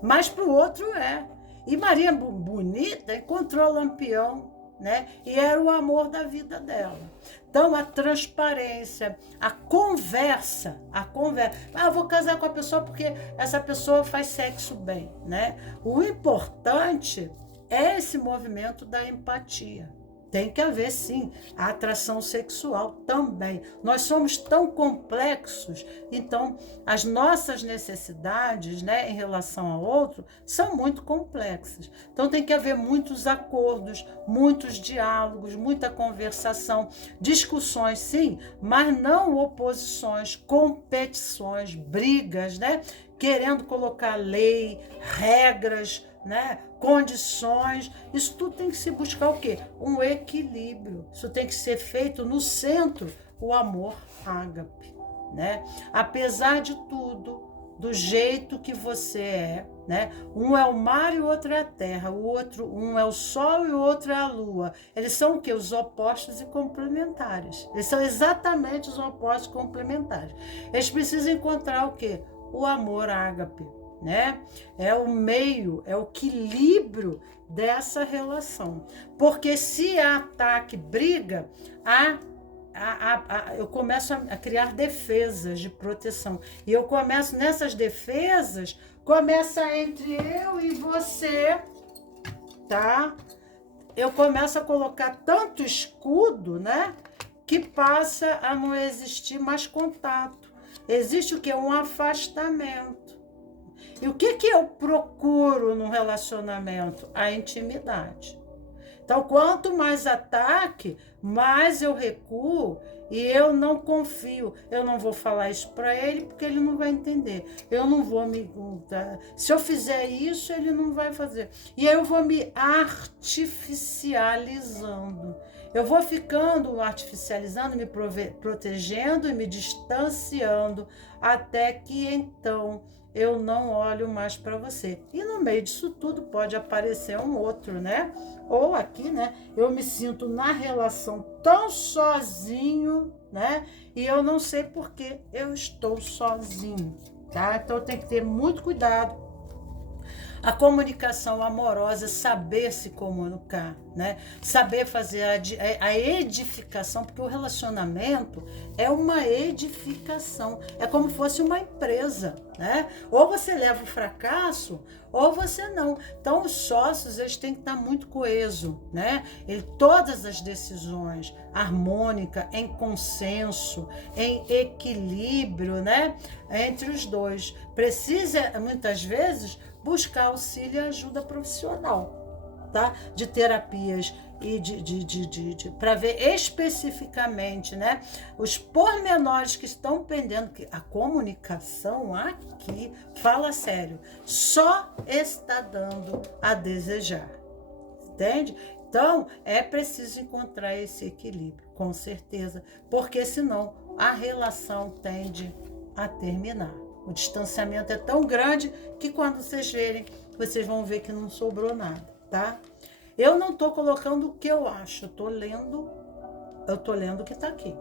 Mas para o outro é. E Maria Bonita encontrou Lampião, né? E era o amor da vida dela. Então, a transparência, a conversa. Eu vou casar com a pessoa porque essa pessoa faz sexo bem, né? O importante é esse movimento da empatia. Tem que haver, sim, a atração sexual também. Nós somos tão complexos, então as nossas necessidades, né, em relação ao outro são muito complexas. Então tem que haver muitos acordos, muitos diálogos, muita conversação, discussões, sim, mas não oposições, competições, brigas, né? Querendo colocar lei, regras, né? Condições, isso tudo tem que se buscar o quê? Um equilíbrio. Isso tem que ser feito no centro, o amor ágape, né? Apesar de tudo, do jeito que você é, né? Um é o mar e o outro é a terra, um é o sol e o outro é a lua. Eles são o quê? Os opostos e complementares. Eles são exatamente os opostos e complementares. Eles precisam encontrar o quê? O amor ágape, né? É o meio, é o equilíbrio dessa relação. Porque se há ataque, briga, eu começo a criar defesas de proteção. E eu começo nessas defesas, começa entre eu e você, tá? Eu começo a colocar tanto escudo, né? Que passa a não existir mais contato. Existe o que? Um afastamento. E o que eu procuro no relacionamento? A intimidade. Então, quanto mais ataque, mais eu recuo e eu não confio. Eu não vou falar isso para ele porque ele não vai entender. Eu não vou me... Se eu fizer isso, ele não vai fazer. E aí eu vou me artificializando. Eu vou ficando artificializando, me protegendo e me distanciando até que então eu não olho mais para você. E no meio disso tudo pode aparecer um outro, né? Ou aqui, né? Eu me sinto na relação tão sozinho, né? E eu não sei por que eu estou sozinho, tá? Então tem que ter muito cuidado. A comunicação amorosa, saber se comunicar, né? Saber fazer a edificação, porque o relacionamento é uma edificação, é como se fosse uma empresa, né? Ou você leva o fracasso, ou você não. Então, os sócios, eles têm que estar muito coesos, né? Todas as decisões harmônicas, em consenso, em equilíbrio, né? Entre os dois. Precisa, muitas vezes, buscar auxílio e ajuda profissional, tá? De terapias e para ver especificamente, né, os pormenores que estão pendendo, que a comunicação aqui, fala sério, só está dando a desejar, entende? Então, é preciso encontrar esse equilíbrio, com certeza, porque senão a relação tende a terminar. O distanciamento é tão grande que quando vocês verem, vocês vão ver que não sobrou nada, tá? Eu não estou colocando o que eu acho, eu estou lendo o que está aqui.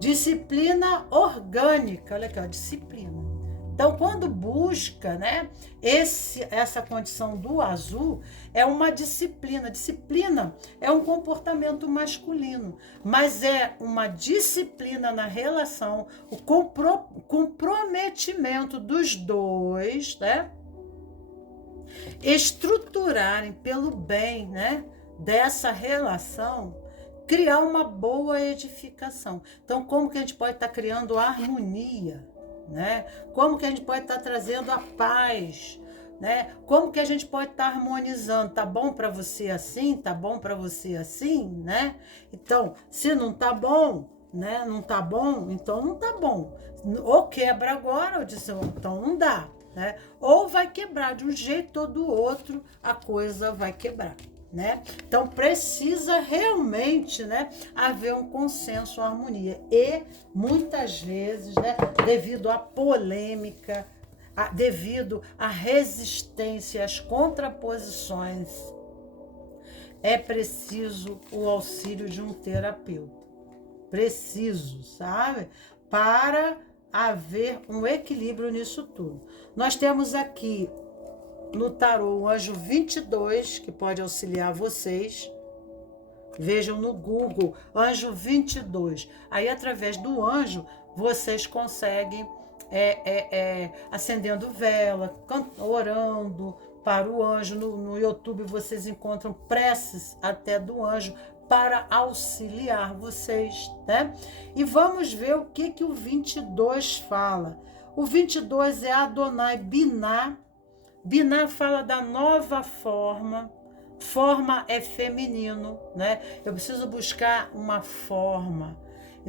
Disciplina orgânica, olha aqui, ó, disciplina. Então, quando busca, né, essa condição do azul, é uma disciplina. Disciplina é um comportamento masculino, mas é uma disciplina na relação, o comprometimento dos dois, né, estruturarem pelo bem, né, dessa relação, criar uma boa edificação. Então, como que a gente pode estar criando harmonia? Né? Como que a gente pode estar trazendo a paz, né? Como que a gente pode estar harmonizando? Tá bom para você assim? Tá bom para você assim, né? Então, se não tá bom, né? Não tá bom, então não tá bom. Ou quebra agora, ou diz, então não dá, né? Ou vai quebrar de um jeito ou do outro, a coisa vai quebrar. Né? Então precisa realmente, né, haver um consenso, uma harmonia, e muitas vezes, né, devido à polêmica, devido à resistência, às contraposições, é preciso o auxílio de um terapeuta, preciso, sabe, para haver um equilíbrio nisso tudo. Nós temos aqui no tarô o anjo 22, que pode auxiliar vocês. Vejam no Google, anjo 22. Aí, através do anjo, vocês conseguem, acendendo vela, orando para o anjo. No YouTube, vocês encontram preces até do anjo para auxiliar vocês, né? E vamos ver o que o 22 fala. O 22 é Adonai Biná. Biná fala da nova forma. Forma é feminino, né? Eu preciso buscar uma forma.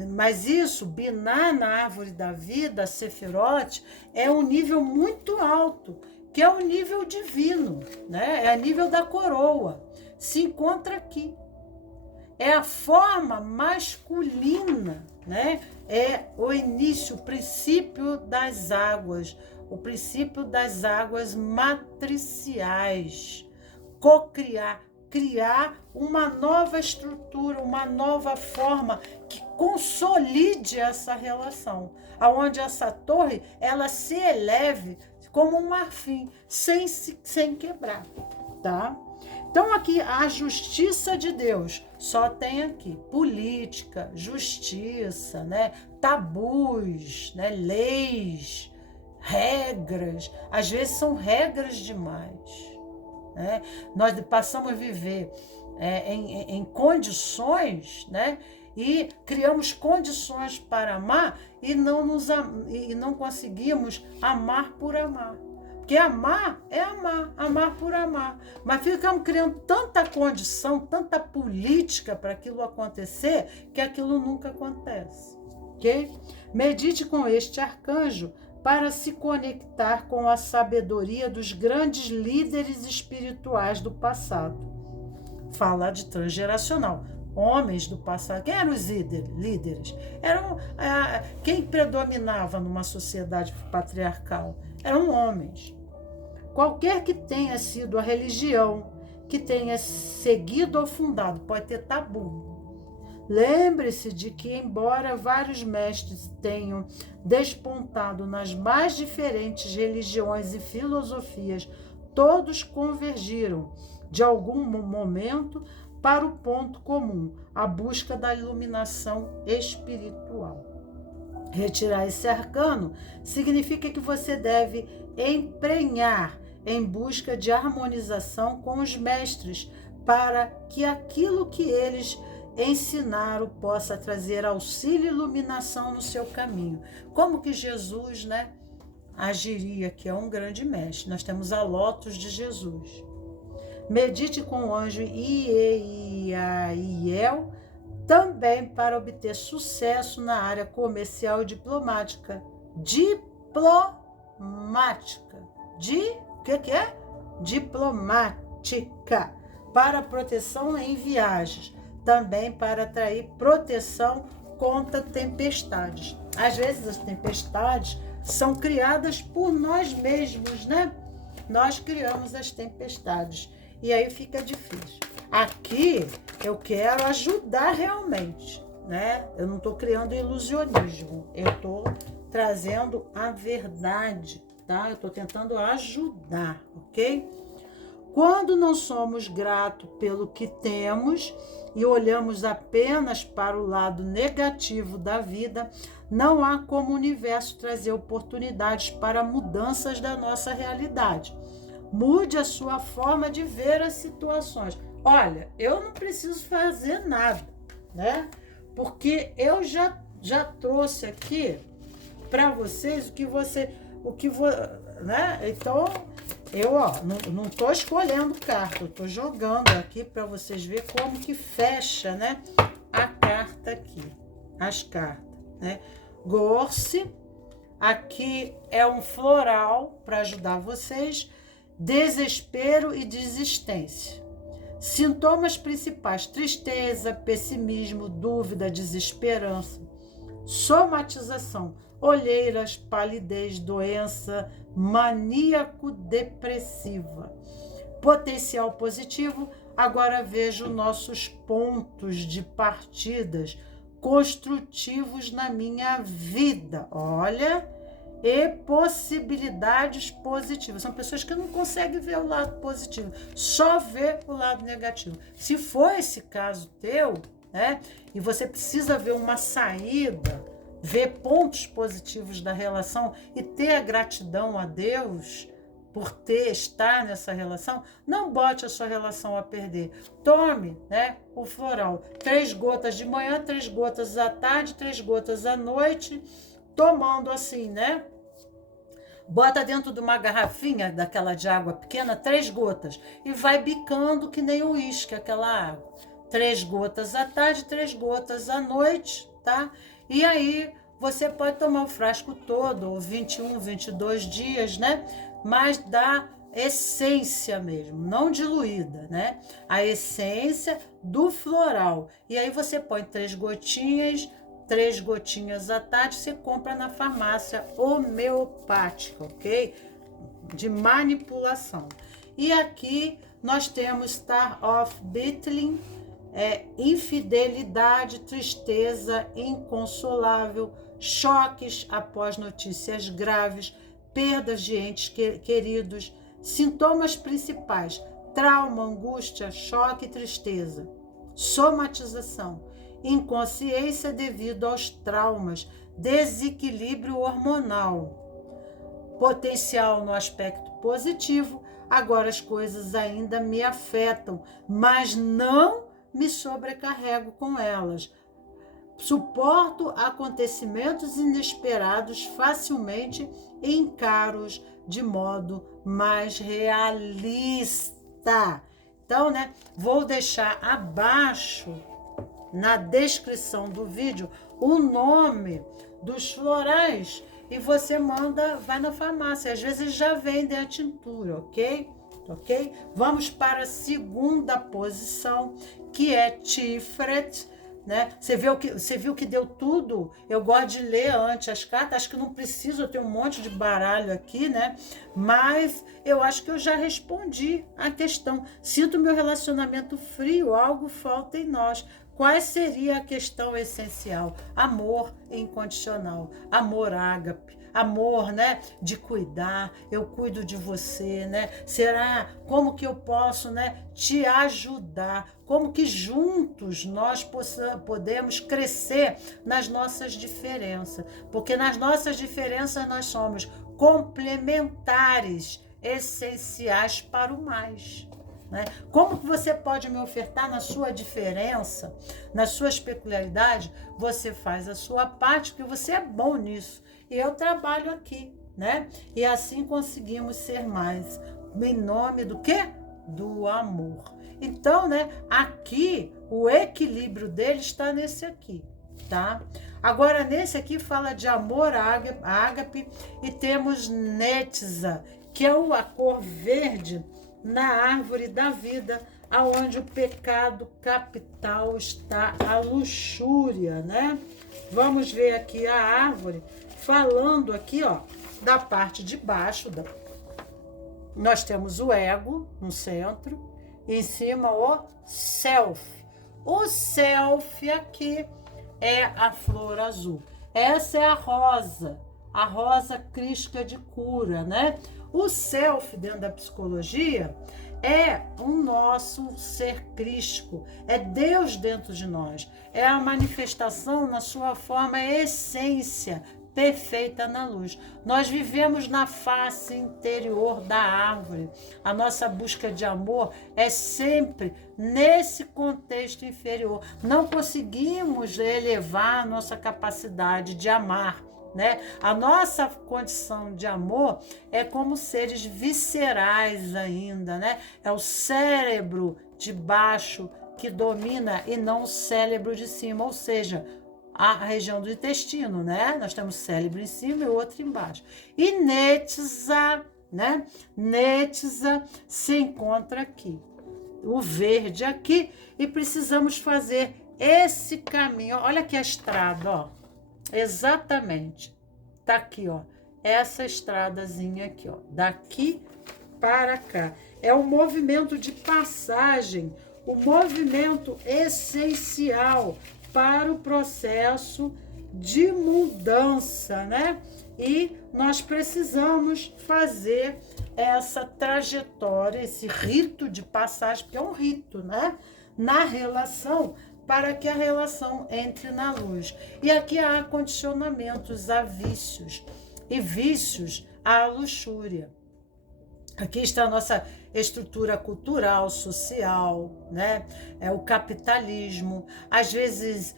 Mas isso, Biná na árvore da vida, Sefirote, é um nível muito alto, que é o nível divino, né? É a nível da coroa. Se encontra aqui. É a forma masculina, né? É o início, o princípio das águas. O princípio das águas matriciais, cocriar, criar uma nova estrutura, uma nova forma que consolide essa relação, aonde essa torre ela se eleve como um marfim, sem quebrar, tá? Então aqui a justiça de Deus só tem aqui política, justiça, né? Tabus, né? Leis, regras, às vezes são regras demais, né? Nós passamos a viver em condições, né? E criamos condições para amar e não conseguimos amar por amar. Porque amar é amar, amar por amar. Mas ficamos criando tanta condição, tanta política para aquilo acontecer, que aquilo nunca acontece, ok? Medite com este arcanjo para se conectar com a sabedoria dos grandes líderes espirituais do passado. Fala de transgeracional. Homens do passado. Quem eram os líderes? Eram quem predominava numa sociedade patriarcal? eram homens. Qualquer que tenha sido a religião que tenha seguido ou fundado, pode ter tabu. Lembre-se de que, embora vários mestres tenham despontado nas mais diferentes religiões e filosofias, todos convergiram, de algum momento, para o ponto comum, a busca da iluminação espiritual. Retirar esse arcano significa que você deve emprenhar em busca de harmonização com os mestres, para que aquilo que eles ensinaram possa trazer auxílio e iluminação no seu caminho. Como que Jesus, né, agiria, que é um grande mestre. Nós temos a lótus de Jesus. Medite com o anjo Ieiael também para obter sucesso na área comercial e diplomática. Diplomática. O que é? Diplomática. Para proteção em viagens. Também para atrair proteção contra tempestades. Às vezes as tempestades são criadas por nós mesmos, né? Nós criamos as tempestades e aí fica difícil. Aqui eu quero ajudar realmente, né? Eu não estou criando ilusionismo, eu estou trazendo a verdade, tá? Eu estou tentando ajudar, ok? Quando não somos gratos pelo que temos e olhamos apenas para o lado negativo da vida, não há como o universo trazer oportunidades para mudanças da nossa realidade. Mude a sua forma de ver as situações. Olha, eu não preciso fazer nada, né? Porque eu já trouxe aqui para vocês né? Então, eu não estou escolhendo carta, eu estou jogando aqui para vocês verem como que fecha, né, a carta aqui, as cartas, né? Gorse, aqui é um floral para ajudar vocês, desespero e desistência. Sintomas principais: tristeza, pessimismo, dúvida, desesperança. Somatização: olheiras, palidez, doença, maníaco-depressiva. Potencial positivo: agora vejo nossos pontos de partidas construtivos na minha vida. Olha, e possibilidades positivas. São pessoas que não conseguem ver o lado positivo, só vê o lado negativo. Se for esse caso teu, né, e você precisa ver uma saída, ver pontos positivos da relação e ter a gratidão a Deus por estar nessa relação, não bote a sua relação a perder. Tome, né, o floral. 3 gotas de manhã, 3 gotas à tarde, 3 gotas à noite, tomando assim, né? Bota dentro de uma garrafinha daquela de água pequena, 3 gotas, e vai bicando que nem o uísque, aquela água. 3 gotas à tarde, 3 gotas à noite, tá? E aí você pode tomar o frasco todo, ou 21, 22 dias, né? Mas da essência mesmo, não diluída, né? A essência do floral. E aí você põe 3 gotinhas à tarde, você compra na farmácia homeopática, ok? De manipulação. E aqui nós temos Star of Beetling, infidelidade, tristeza, inconsolável, choques após notícias graves, perdas de entes queridos, sintomas principais: trauma, angústia, choque e tristeza. Somatização: inconsciência devido aos traumas, desequilíbrio hormonal. Potencial no aspecto positivo: agora as coisas ainda me afetam, mas não me sobrecarrego com elas. Suporto acontecimentos inesperados facilmente e encaro-os de modo mais realista. Então, né, vou deixar abaixo na descrição do vídeo o nome dos florais e você vai na farmácia. Às vezes já vendem a tintura, ok? Vamos para a segunda posição, que é Tiferet, né? Você viu que deu tudo? Eu gosto de ler antes as cartas, acho que não preciso, eu tenho um monte de baralho aqui, né? Mas eu acho que eu já respondi a questão. Sinto meu relacionamento frio, algo falta em nós. Qual seria a questão essencial? Amor incondicional, amor ágape, amor, né, de cuidar, eu cuido de você, né? Será como que eu posso, né, te ajudar? Como que juntos nós podemos crescer nas nossas diferenças? Porque nas nossas diferenças nós somos complementares, essenciais para o mais. Né? Como que você pode me ofertar na sua diferença, nas suas peculiaridades? Você faz a sua parte, porque você é bom nisso. E eu trabalho aqui, né? E assim conseguimos ser mais. Em nome do quê? Do amor. Então, né? Aqui, o equilíbrio dele está nesse aqui, tá? Agora, nesse aqui fala de amor ágape e temos Netza, que é a cor verde na árvore da vida, aonde o pecado capital está, a luxúria, né? Vamos ver aqui a árvore, falando aqui, ó, da parte de baixo, nós temos o ego no centro, e em cima o self. O self aqui é a flor azul. Essa é a rosa crística de cura, né? O self, dentro da psicologia, é o nosso ser crístico, é Deus dentro de nós, é a manifestação na sua forma essência, perfeita na luz. Nós vivemos na face interior da árvore. A nossa busca de amor é sempre nesse contexto inferior. Não conseguimos elevar a nossa capacidade de amar, né? A nossa condição de amor é como seres viscerais ainda, né? É o cérebro de baixo que domina e não o cérebro de cima, ou seja, a região do intestino, né? Nós temos cérebro em cima e outro embaixo. E Netza, né? Netza se encontra aqui. O verde aqui, e precisamos fazer esse caminho. Olha aqui a estrada, ó. Exatamente. Tá aqui, ó. Essa estradazinha aqui, ó. Daqui para cá. É o movimento de passagem, o movimento essencial para o processo de mudança, né? E nós precisamos fazer essa trajetória, esse rito de passagem, porque é um rito, né? Na relação, para que a relação entre na luz. E aqui há condicionamentos a vícios, e vícios à luxúria. Aqui está a nossa estrutura cultural, social, né? É o capitalismo, às vezes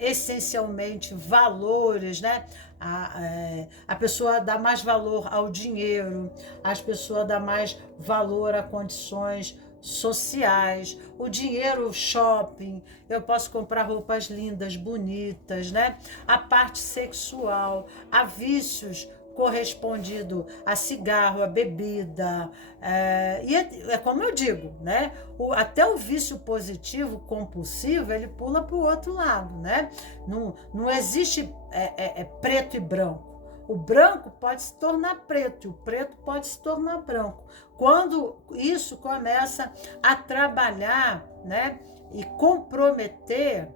essencialmente valores, né? A pessoa dá mais valor ao dinheiro, as pessoas dão mais valor a condições sociais, o dinheiro, o shopping, eu posso comprar roupas lindas, bonitas, né? A parte sexual, a vícios correspondido a cigarro, a bebida, e é como eu digo, né? Até o vício positivo, compulsivo, ele pula para o outro lado, né? Não existe preto e branco. O branco pode se tornar preto e o preto pode se tornar branco. Quando isso começa a trabalhar, né, e comprometer,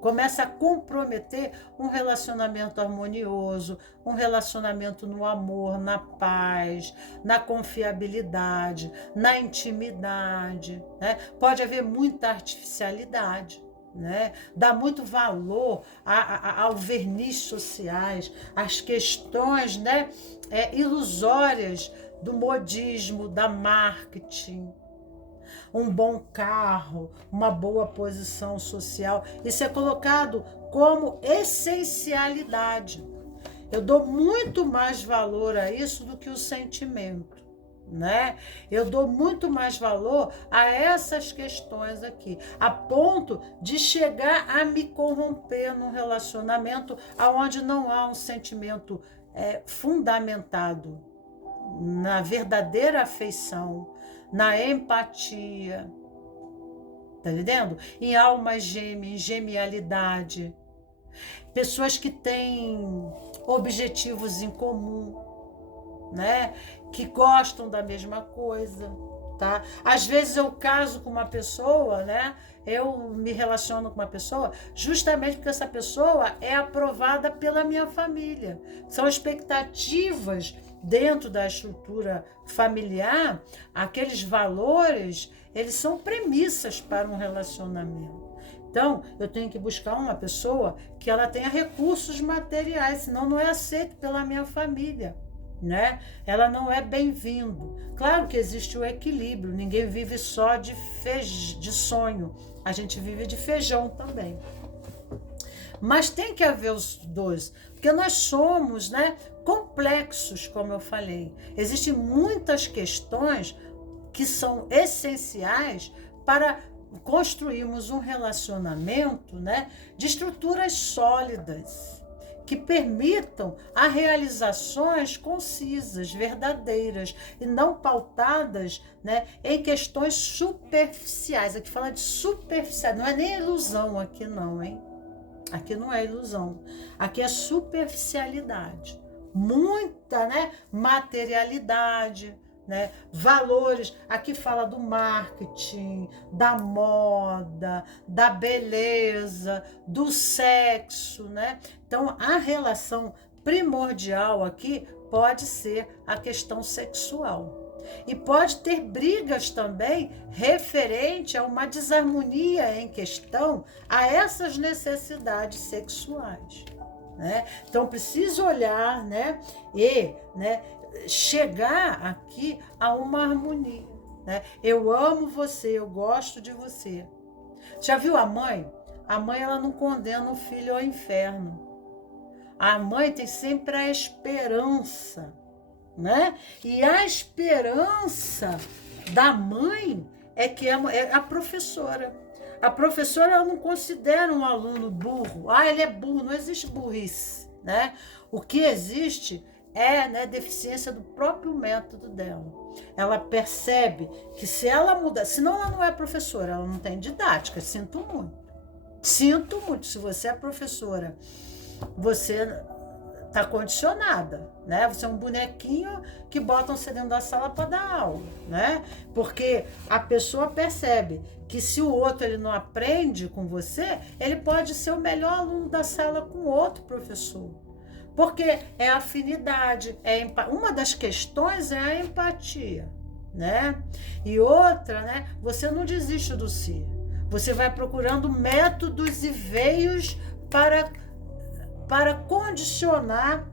começa a comprometer um relacionamento harmonioso, um relacionamento no amor, na paz, na confiabilidade, na intimidade, né? Pode haver muita artificialidade, né? Dá muito valor ao verniz sociais, às questões, né, ilusórias do modismo, da marketing. Um bom carro, uma boa posição social, isso é colocado como essencialidade. Eu dou muito mais valor a isso do que o sentimento, né? Eu dou muito mais valor a essas questões aqui, a ponto de chegar a me corromper num relacionamento onde não há um sentimento fundamentado na verdadeira afeição, na empatia. tá entendendo? Em alma gêmea, em genialidade. Pessoas que têm objetivos em comum, né? Que gostam da mesma coisa, tá? Às vezes eu caso com uma pessoa, né? Eu me relaciono com uma pessoa justamente porque essa pessoa é aprovada pela minha família. São expectativas dentro da estrutura familiar, aqueles valores, eles são premissas para um relacionamento. Então, eu tenho que buscar uma pessoa que ela tenha recursos materiais, senão não é aceito pela minha família, né? Ela não é bem-vindo. Claro que existe o equilíbrio, ninguém vive só de sonho, a gente vive de feijão também. Mas tem que haver os dois, porque nós somos, né, complexos, como eu falei. Existem muitas questões que são essenciais para construirmos um relacionamento, né, de estruturas sólidas, que permitam a realizações concisas, verdadeiras, e não pautadas, né, em questões superficiais. Aqui fala de superficiais, não é nem ilusão aqui não, hein? Aqui não é ilusão, aqui é superficialidade, muita, né, materialidade, né, valores. Aqui fala do marketing, da moda, da beleza, do sexo, né? Então a relação primordial aqui pode ser a questão sexual. E pode ter brigas também referente a uma desarmonia em questão a essas necessidades sexuais, né? Então preciso olhar, né, e, né, chegar aqui a uma harmonia, né? Eu amo você, eu gosto de você. Já viu a mãe? A mãe, ela não condena o filho ao inferno. A mãe tem sempre a esperança, né? E a esperança da mãe é que é a professora. A professora, ela não considera um aluno burro. Ah, ele é burro. Não existe burrice, né? O que existe é, né, deficiência do próprio método dela. Ela percebe que se ela mudar, senão ela não é professora, ela não tem didática. Sinto muito. Sinto muito. Se você é professora, você está condicionada, né? Você é um bonequinho que botam você dentro da sala para dar aula, né? Porque a pessoa percebe que se o outro ele não aprende com você, ele pode ser o melhor aluno da sala com outro professor. Porque é afinidade, uma das questões é a empatia, né? E outra, né? Você não desiste do si. Você vai procurando métodos e veios para condicionar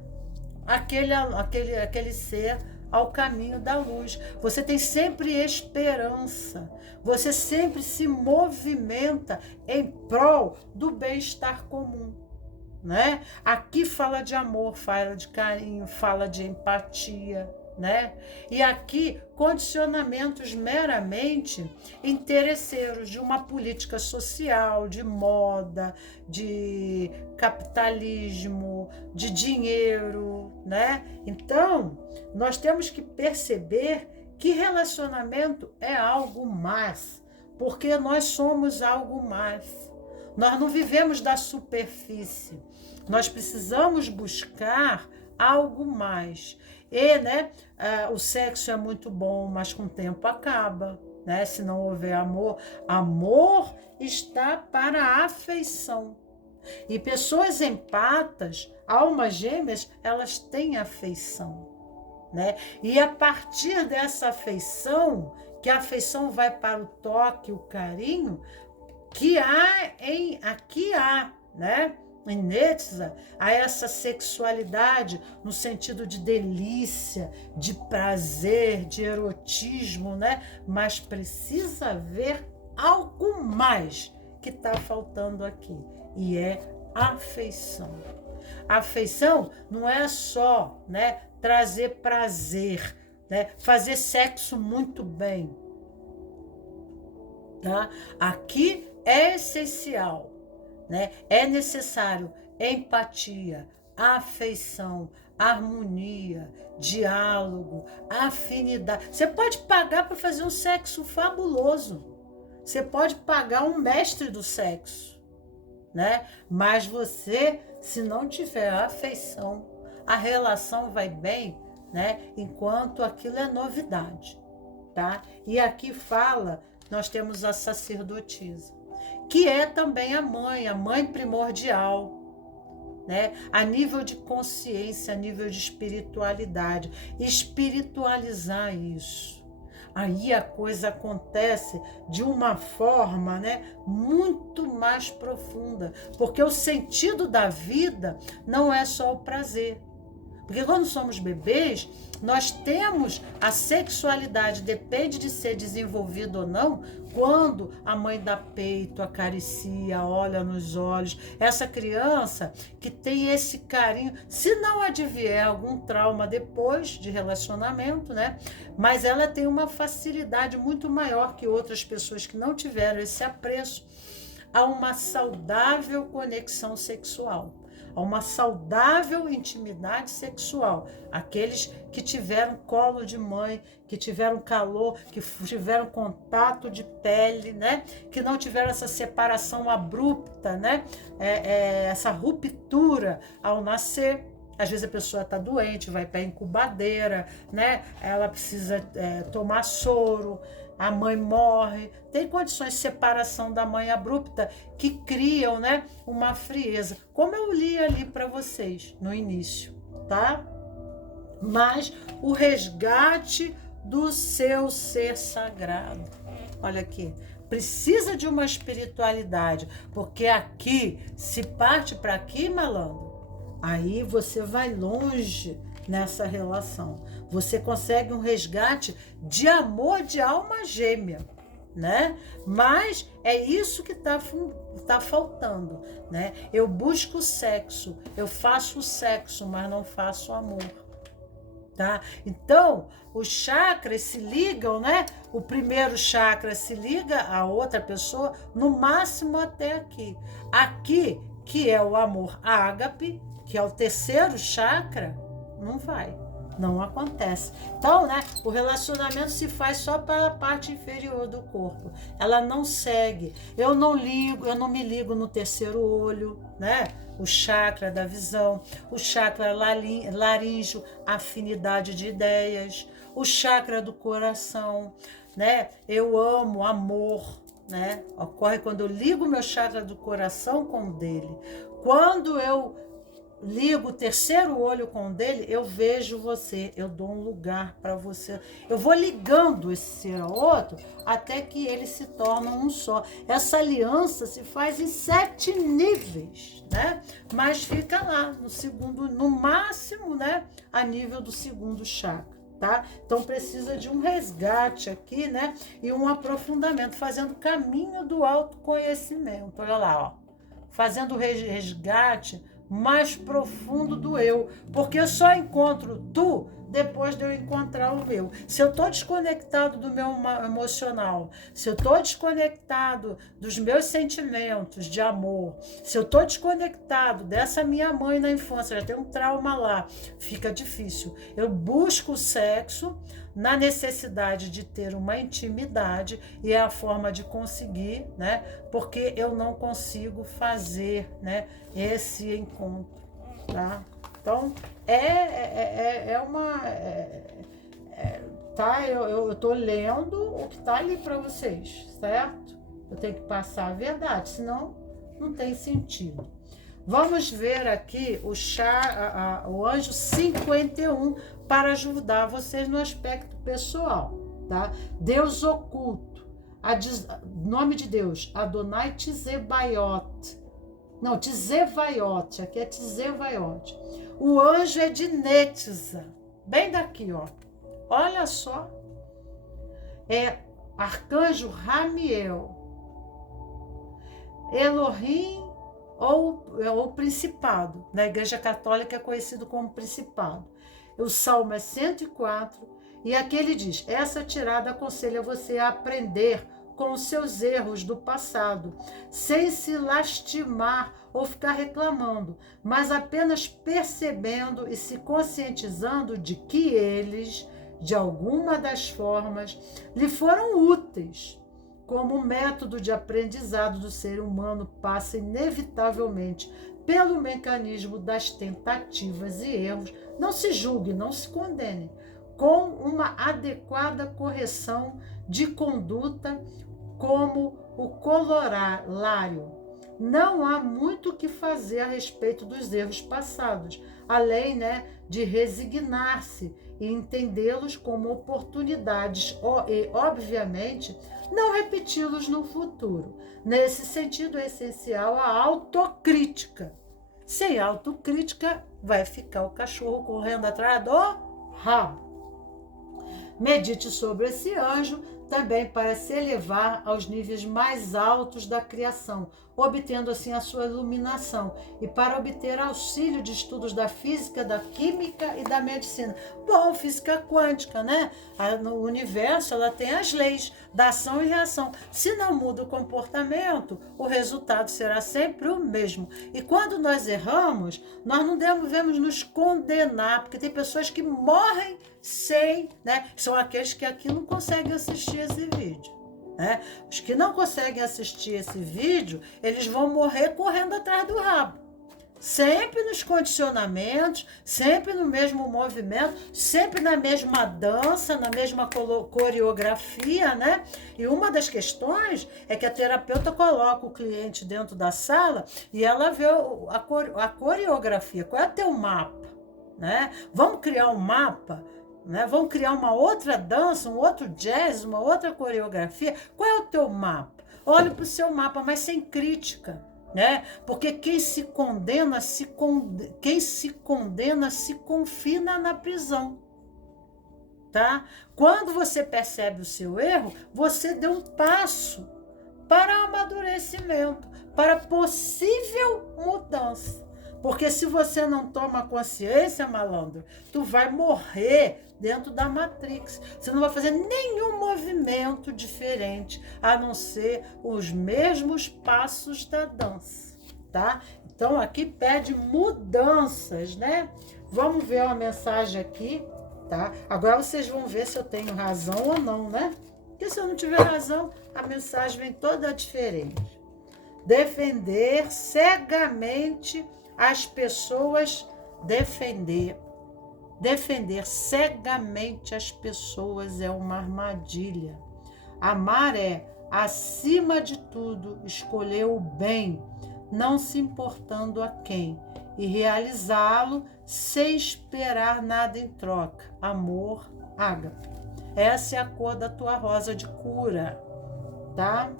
aquele ser ao caminho da luz. Você tem sempre esperança. Você sempre se movimenta em prol do bem-estar comum, né? Aqui fala de amor, fala de carinho, fala de empatia, né? E aqui condicionamentos meramente interesseiros de uma política social, de moda, de capitalismo, de dinheiro, né? Então, nós temos que perceber que relacionamento é algo mais, porque nós somos algo mais. Nós não vivemos da superfície. Nós precisamos buscar algo mais. E, né, o sexo é muito bom, mas com o tempo acaba, né? Se não houver amor, amor está para a afeição. E pessoas empatas, almas gêmeas, elas têm afeição, né? E a partir dessa afeição, que a afeição vai para o toque, o carinho, aqui há, né? Em Netza, a essa sexualidade no sentido de delícia, de prazer, de erotismo, né? Mas precisa haver algo mais que está faltando aqui, e é afeição. A afeição não é só, né, trazer prazer, né, fazer sexo muito bem, tá? Aqui é essencial, né? É necessário empatia, afeição, harmonia, diálogo, afinidade. Você pode pagar para fazer um sexo fabuloso. Você pode pagar um mestre do sexo, né? Mas você, se não tiver afeição, a relação vai bem, né? Enquanto aquilo é novidade, tá? E aqui fala, nós temos a sacerdotisa, que é também a mãe primordial, né? A nível de consciência, a nível de espiritualidade, espiritualizar isso. Aí a coisa acontece de uma forma, né, muito mais profunda, porque o sentido da vida não é só o prazer. Porque quando somos bebês, nós temos a sexualidade, depende de ser desenvolvida ou não, quando a mãe dá peito, acaricia, olha nos olhos. Essa criança que tem esse carinho, se não advier algum trauma depois de relacionamento, né? Mas ela tem uma facilidade muito maior que outras pessoas que não tiveram esse apreço a uma saudável conexão sexual, a uma saudável intimidade sexual. Aqueles que tiveram colo de mãe, que tiveram calor, que tiveram contato de pele, né? Que não tiveram essa separação abrupta, né? Essa ruptura ao nascer. Às vezes a pessoa está doente, vai para a incubadeira, né? Ela precisa tomar soro, a mãe morre. Tem condições de separação da mãe abrupta que criam, né, uma frieza, como eu li ali para vocês no início, tá? Mas o resgate do seu ser sagrado. Olha aqui, precisa de uma espiritualidade, porque aqui, se parte para aqui, malandro, aí você vai longe nessa relação. Você consegue um resgate de amor de alma gêmea, né? Mas é isso que tá faltando, né? Eu busco sexo, eu faço sexo, mas não faço amor, tá? Então, os chakras se ligam, né? O primeiro chakra se liga a outra pessoa, no máximo até aqui. Aqui, que é o amor ágape, que é o terceiro chakra, não vai, não acontece. Então, né, o relacionamento se faz só para a parte inferior do corpo. Ela não segue. Eu não me ligo no terceiro olho, né? O chakra da visão, o chakra laríngeo, afinidade de ideias, o chakra do coração, né? Eu amo, amor, né? Ocorre quando eu ligo meu chakra do coração com o dele. Quando eu ligo o terceiro olho com o dele, eu vejo você, eu dou um lugar para você. Eu vou ligando esse ser ao outro até que eles se tornam um só. Essa aliança se faz em 7 níveis, né? Mas fica lá no segundo, no máximo, né? A nível do segundo chakra. Tá? Então precisa de um resgate aqui, né? E um aprofundamento, fazendo o caminho do autoconhecimento. Olha lá, ó. Fazendo o resgate mais profundo do eu, porque eu só encontro tu depois de eu encontrar o eu. Se eu estou desconectado do meu emocional, se eu estou desconectado dos meus sentimentos de amor, se eu estou desconectado dessa minha mãe na infância, já tem um trauma lá, fica difícil. Eu busco o sexo na necessidade de ter uma intimidade e é a forma de conseguir, né? Porque eu não consigo fazer, né, esse encontro, tá? Então, tá? Eu tô lendo o que tá ali para vocês, certo? Eu tenho que passar a verdade, senão não tem sentido. Vamos ver aqui o anjo 51 para ajudar vocês no aspecto pessoal, tá? Deus oculto, nome de Deus, Adonai Tzebaiot. Não, Tzevaiot, aqui é Tzevaiot. O anjo é de Netza, bem daqui, ó. Olha só. É arcanjo Ramiel. Elohim ou principado. Na Igreja Católica é conhecido como principado. O Salmo é 104 e aqui ele diz: essa tirada aconselha você a aprender com os seus erros do passado, sem se lastimar ou ficar reclamando, mas apenas percebendo e se conscientizando de que eles, de alguma das formas, lhe foram úteis como método de aprendizado do ser humano, passa inevitavelmente pelo mecanismo das tentativas e erros. Não se julgue, não se condene, com uma adequada correção de conduta, como o corolário. Não há muito o que fazer a respeito dos erros passados, além, de resignar-se e entendê-los como oportunidades e, obviamente, não repeti-los no futuro. Nesse sentido, é essencial a autocrítica. Sem autocrítica, vai ficar o cachorro correndo atrás do rabo. Medite sobre esse anjo também para se elevar aos níveis mais altos da criação, obtendo assim a sua iluminação, e para obter auxílio de estudos da física, da química e da medicina. Bom, física quântica, No universo, ela tem as leis da ação e reação. Se não muda o comportamento, o resultado será sempre o mesmo. E quando nós erramos, nós não devemos nos condenar, porque tem pessoas que morrem sem, São aqueles que aqui não conseguem assistir esse vídeo. Os que não conseguem assistir esse vídeo, eles vão morrer correndo atrás do rabo. Sempre nos condicionamentos, sempre no mesmo movimento, sempre na mesma dança, na mesma coreografia, E uma das questões é que a terapeuta coloca o cliente dentro da sala e ela vê a coreografia. Qual é o teu mapa? Vamos criar um mapa? Vão criar uma outra dança, um outro jazz, uma outra coreografia. Qual é o teu mapa? Olhe para o seu mapa, mas sem crítica, Porque quem se condena se confina na prisão, tá? Quando você percebe o seu erro, você deu um passo para amadurecimento, para possível mudança. Porque se você não toma consciência, malandro, tu vai morrer dentro da Matrix. Você não vai fazer nenhum movimento diferente, a não ser os mesmos passos da dança, tá? Então, aqui pede mudanças, Vamos ver uma mensagem aqui, tá? Agora vocês vão ver se eu tenho razão ou não, Porque se eu não tiver razão, a mensagem vem toda diferente. Defender cegamente as pessoas, defender cegamente as pessoas é uma armadilha. Amar é, acima de tudo, escolher o bem, não se importando a quem, e realizá-lo sem esperar nada em troca. Amor, ágape. Essa é a cor da tua rosa de cura, tá?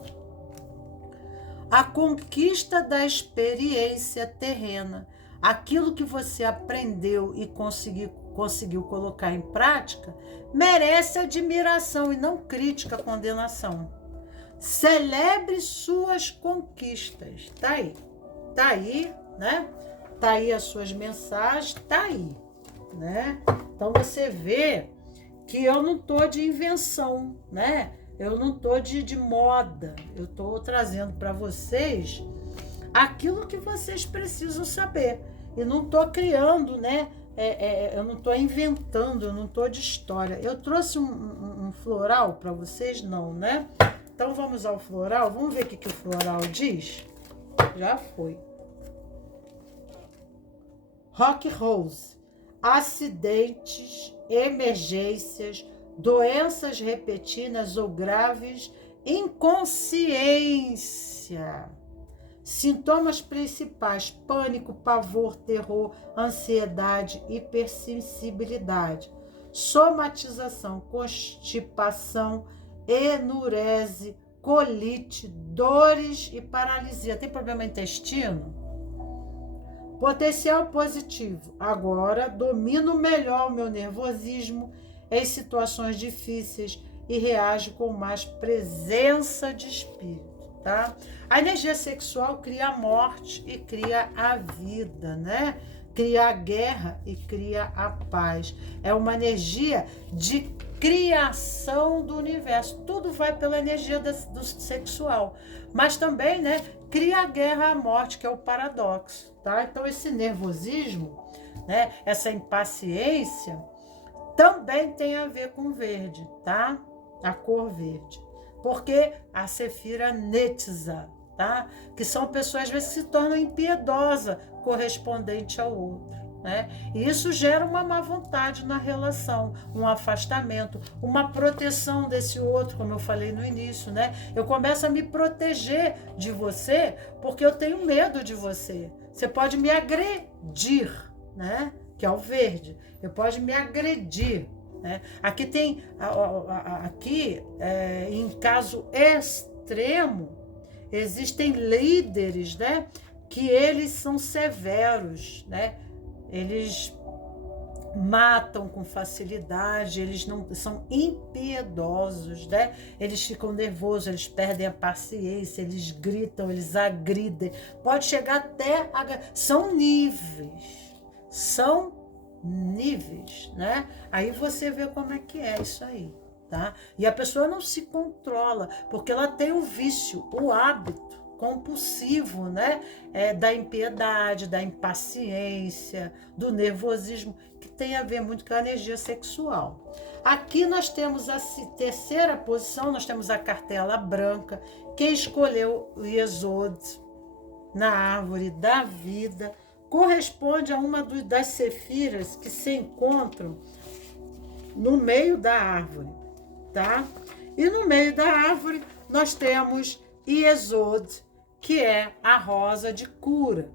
A conquista da experiência terrena, aquilo que você aprendeu e conseguiu colocar em prática, merece admiração e não crítica, condenação. Celebre suas conquistas. Tá aí, Tá aí as suas mensagens, tá aí, Então você vê que eu não tô de invenção, Eu não tô de moda, eu tô trazendo para vocês aquilo que vocês precisam saber. E não tô criando, eu não tô inventando, eu não tô de história. Eu trouxe um floral para vocês, não, Então vamos ao floral, vamos ver o que o floral diz? Já foi. Rock Rose. Acidentes, emergências, doenças repetidas ou graves, inconsciência. Sintomas principais: pânico, pavor, terror, ansiedade, hipersensibilidade. Somatização: constipação, enurese, colite, dores e paralisia. Tem problema intestino? Potencial positivo: agora domino melhor o meu nervosismo em situações difíceis e reajo com mais presença de espírito, tá? A energia sexual cria a morte e cria a vida, Cria a guerra e cria a paz. É uma energia de criação do universo. Tudo vai pela energia do sexual. Mas também, cria a guerra, a morte, que é o paradoxo, tá? Então esse nervosismo, essa impaciência, também tem a ver com verde, tá? A cor verde. Porque a Sefira Netza, tá? Que são pessoas, às vezes, que se tornam impiedosas correspondente ao outro, né? E isso gera uma má vontade na relação, um afastamento, uma proteção desse outro, como eu falei no início, né? Eu começo a me proteger de você porque eu tenho medo de você. Você pode me agredir, né? Que é o verde. Eu pode me agredir, né? Aqui tem, em caso extremo, existem líderes, né? Que eles são severos, né? Eles matam com facilidade, eles não são impiedosos, né? Eles ficam nervosos, eles perdem a paciência, eles gritam, eles agridem. Pode chegar até são níveis, né? Aí você vê como é que é isso aí, tá? E a pessoa não se controla, porque ela tem o vício, o hábito compulsivo, né? Da impiedade, da impaciência, do nervosismo, que tem a ver muito com a energia sexual. Aqui nós temos a terceira posição, nós temos a cartela branca. Quem escolheu o Yesod na árvore da vida corresponde a uma das sefiras que se encontram no meio da árvore, tá? E no meio da árvore nós temos Yesod, que é a rosa de cura,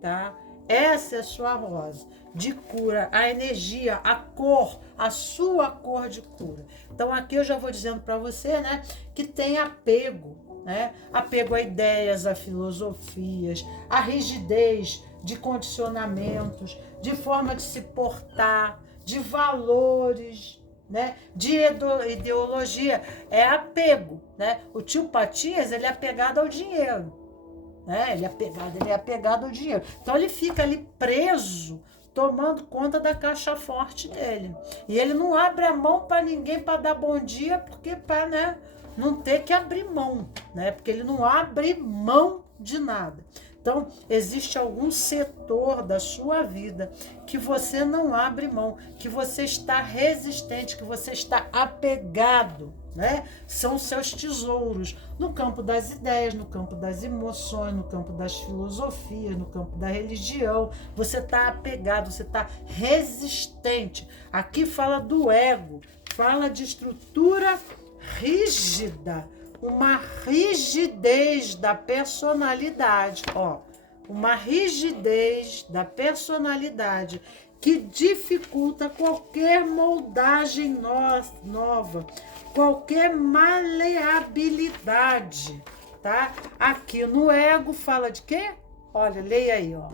tá? Essa é a sua rosa de cura, a energia, a cor, a sua cor de cura. Então aqui eu já vou dizendo para você, né, que tem apego, né? Apego a ideias, a filosofias, a rigidez de condicionamentos, de forma de se portar, de valores, né? De ideologia. É apego, né? O tio Patias, ele é apegado ao dinheiro, né? Ele é apegado ao dinheiro. Então ele fica ali preso, tomando conta da caixa forte dele. E ele não abre a mão para ninguém para dar bom dia, porque para, né, não ter que abrir mão, né? Porque ele não abre mão de nada. Então, existe algum setor da sua vida que você não abre mão, que você está resistente, que você está apegado, né? São seus tesouros no campo das ideias, no campo das emoções, no campo das filosofias, no campo da religião. Você está apegado, você está resistente. Aqui fala do ego, fala de estrutura rígida, uma rigidez da personalidade, ó, uma rigidez da personalidade que dificulta qualquer moldagem nova, qualquer maleabilidade, tá? Aqui no ego fala de quê? Olha, leia aí, ó.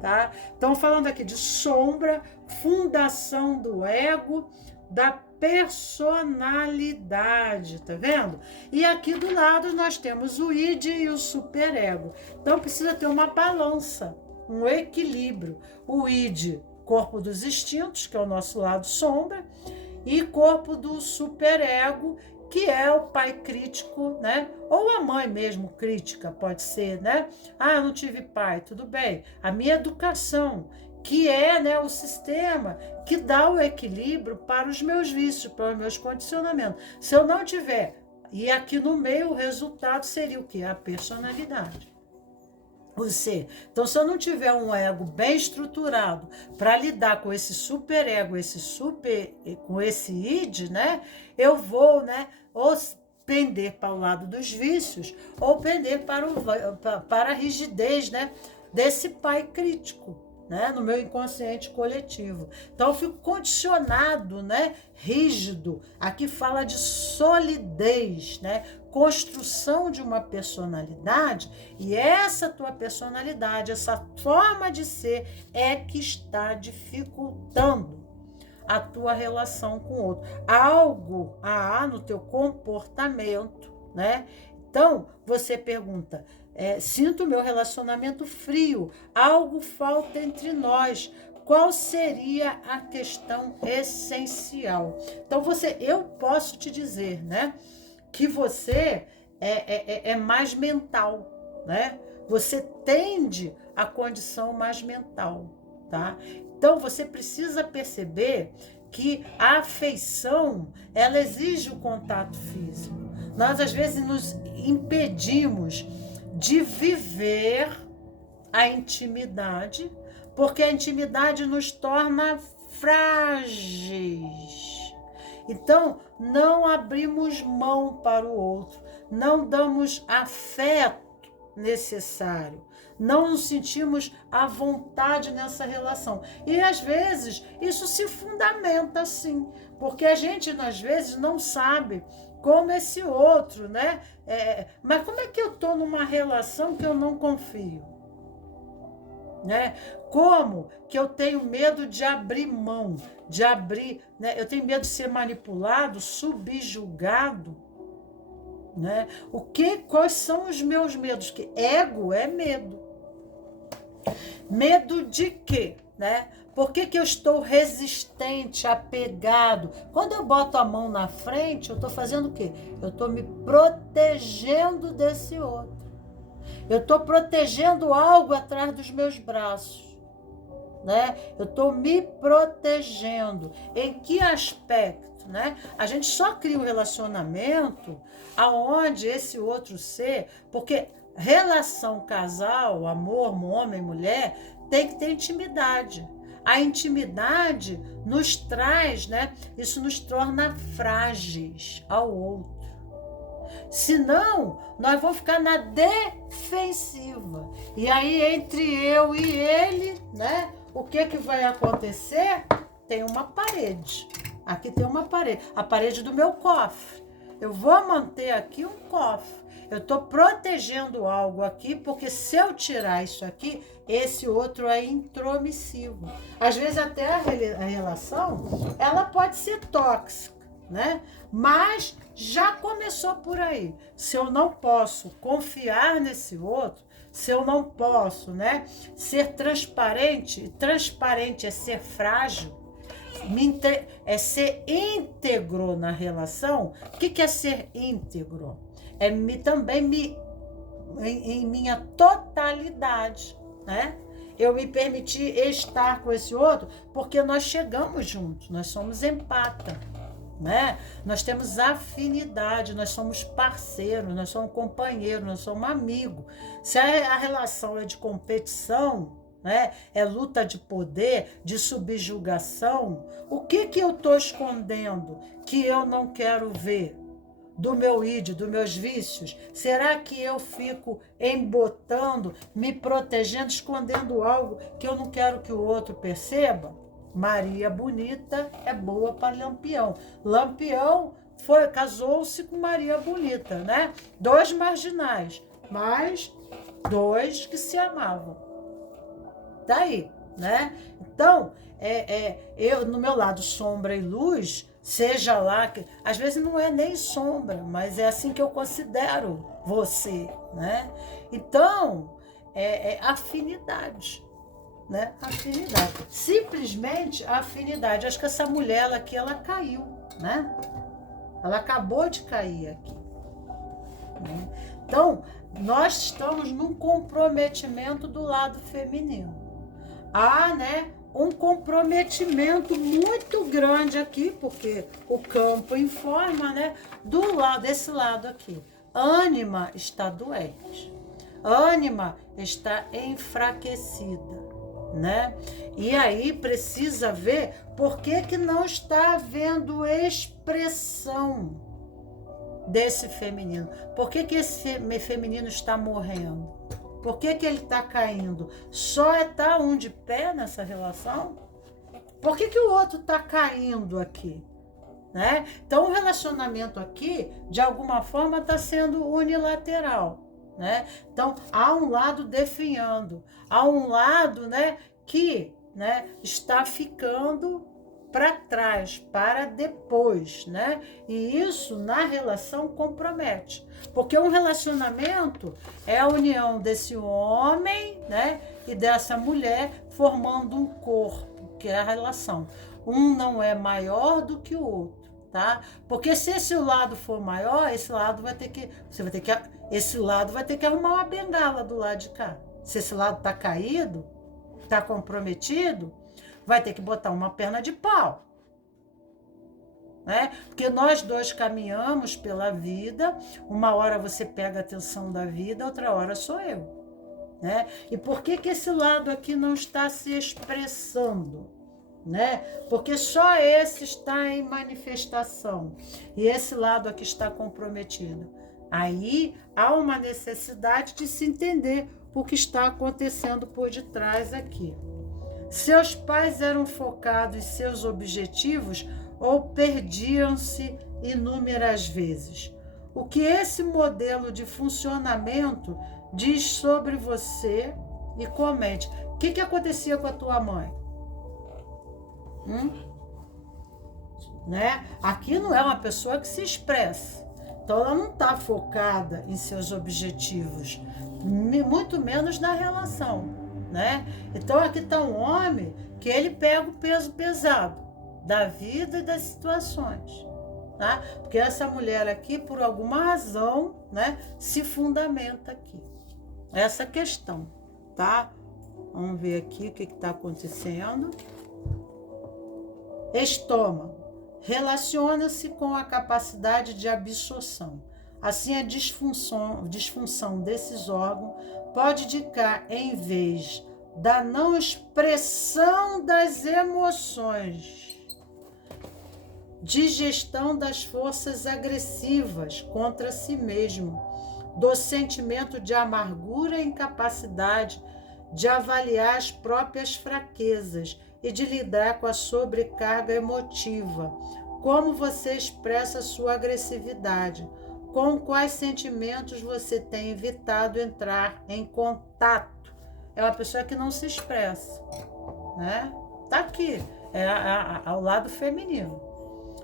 Tá? Então, falando aqui de sombra, fundação do ego, da personalidade, tá vendo? E aqui do lado nós temos o id e o superego. Então precisa ter uma balança, um equilíbrio. O id, corpo dos instintos, que é o nosso lado sombra, e corpo do superego, que é o pai crítico, né? Ou a mãe mesmo crítica, pode ser, né? Ah, não tive pai, tudo bem. A minha educação, que é, né, o sistema que dá o equilíbrio para os meus vícios, para os meus condicionamentos. Se eu não tiver, e aqui no meio o resultado seria o quê? A personalidade. Você. Então, se eu não tiver um ego bem estruturado para lidar com esse superego, com esse id, né, eu vou, né, ou pender para o lado dos vícios, ou pender para a rigidez, né, desse pai crítico, né, no meu inconsciente coletivo. Então eu fico condicionado, né, rígido. Aqui fala de solidez, né, construção de uma personalidade, e essa tua personalidade, essa forma de ser é que está dificultando a tua relação com o outro. Algo há no teu comportamento, né? Então você pergunta: sinto meu relacionamento frio, algo falta entre nós. Qual seria a questão essencial? Então eu posso te dizer, né, que você é mais mental, né? Você tende à condição mais mental, tá? Então você precisa perceber que a afeição, ela exige o contato físico. Nós, às vezes, nos impedimos de viver a intimidade, porque a intimidade nos torna frágeis. Então, não abrimos mão para o outro, não damos afeto necessário, não nos sentimos à vontade nessa relação. E às vezes isso se fundamenta assim, porque a gente às vezes não sabe como esse outro, né? Mas como é que eu estou numa relação que eu não confio? Né? Como que eu tenho medo de abrir mão, de abrir, né? Eu tenho medo de ser manipulado, subjugado, né? Quais são os meus medos? Que ego é medo. Medo de quê, né? Por que eu estou resistente, apegado? Quando eu boto a mão na frente, eu estou fazendo o quê? Eu estou me protegendo desse outro. Eu estou protegendo algo atrás dos meus braços, né? Eu estou me protegendo. Em que aspecto, né? A gente só cria um relacionamento aonde esse outro ser, porque relação casal, amor, homem, mulher, tem que ter intimidade. A intimidade nos traz, né? Isso nos torna frágeis ao outro. Senão, nós vamos ficar na defensiva. E aí, entre eu e ele, né? O que vai acontecer? Tem uma parede. Aqui tem uma parede. A parede do meu cofre. Eu vou manter aqui um cofre. Eu estou protegendo algo aqui, porque se eu tirar isso aqui, esse outro é intromissivo. Às vezes até a relação, ela pode ser tóxica, né? Mas já começou por aí. Se eu não posso confiar nesse outro, se eu não posso, né, ser transparente, transparente é ser frágil, é ser íntegro na relação. O que é ser íntegro? É em minha totalidade, né? Eu me permitir estar com esse outro, porque nós chegamos juntos, nós somos empata, né? Nós temos afinidade, nós somos parceiros, nós somos companheiros, nós somos amigos. Se a relação é de competição, né? É luta de poder, de subjugação, o que eu estou escondendo que eu não quero ver? Do meu ídio, dos meus vícios? Será que eu fico embotando, me protegendo, escondendo algo que eu não quero que o outro perceba? Maria Bonita é boa para Lampião. Lampião casou-se com Maria Bonita, né? 2 marginais, mas 2 que se amavam. Daí, né? Então, eu no meu lado sombra e luz, seja lá, que às vezes não é nem sombra, mas é assim que eu considero você, né? Então, afinidade, né? Afinidade. Simplesmente a afinidade. Acho que essa mulher aqui, ela caiu, né? Ela acabou de cair aqui, né? Então, nós estamos num comprometimento do lado feminino. Né? Um comprometimento muito grande aqui, porque o campo informa, né? Desse lado aqui. Ânima está doente. Ânima está enfraquecida, né? E aí precisa ver por que não está havendo expressão desse feminino. Por que esse feminino está morrendo? Por que ele está caindo? Só está um de pé nessa relação? Por que o outro está caindo aqui? Né? Então, o relacionamento aqui, de alguma forma, está sendo unilateral. Né? Então, há um lado definhando, há um lado, né, que, né, está ficando para trás, para depois, né? E isso na relação compromete, porque um relacionamento é a união desse homem, né, e dessa mulher formando um corpo, que é a relação. Um não é maior do que o outro, tá? Porque se esse lado for maior, esse lado vai ter que arrumar uma bengala do lado de cá. Se esse lado tá caído, tá comprometido, vai ter que botar uma perna de pau, né? Porque nós dois caminhamos pela vida, uma hora você pega a atenção da vida, outra hora sou eu, né? E por que esse lado aqui não está se expressando, né? Porque só esse está em manifestação e esse lado aqui está comprometido. Aí há uma necessidade de se entender o que está acontecendo por detrás aqui. Seus pais eram focados em seus objetivos ou perdiam-se inúmeras vezes? O que esse modelo de funcionamento diz sobre você? E comente. O que acontecia com a tua mãe? Né? Aqui não é uma pessoa que se expressa. Então ela não está focada em seus objetivos, muito menos na relação, né? Então aqui está um homem que ele pega o peso pesado da vida e das situações, tá? Porque essa mulher aqui, por alguma razão, né, se fundamenta aqui. Essa questão, tá? Vamos ver aqui o que está acontecendo. Estômago. Relaciona-se com a capacidade de absorção. Assim, a disfunção desses órgãos pode indicar, em vez da não expressão das emoções, digestão das forças agressivas contra si mesmo, do sentimento de amargura e incapacidade de avaliar as próprias fraquezas e de lidar com a sobrecarga emotiva. Como você expressa sua agressividade? Com quais sentimentos você tem evitado entrar em contato? É uma pessoa que não se expressa, né? Tá aqui, ao lado feminino.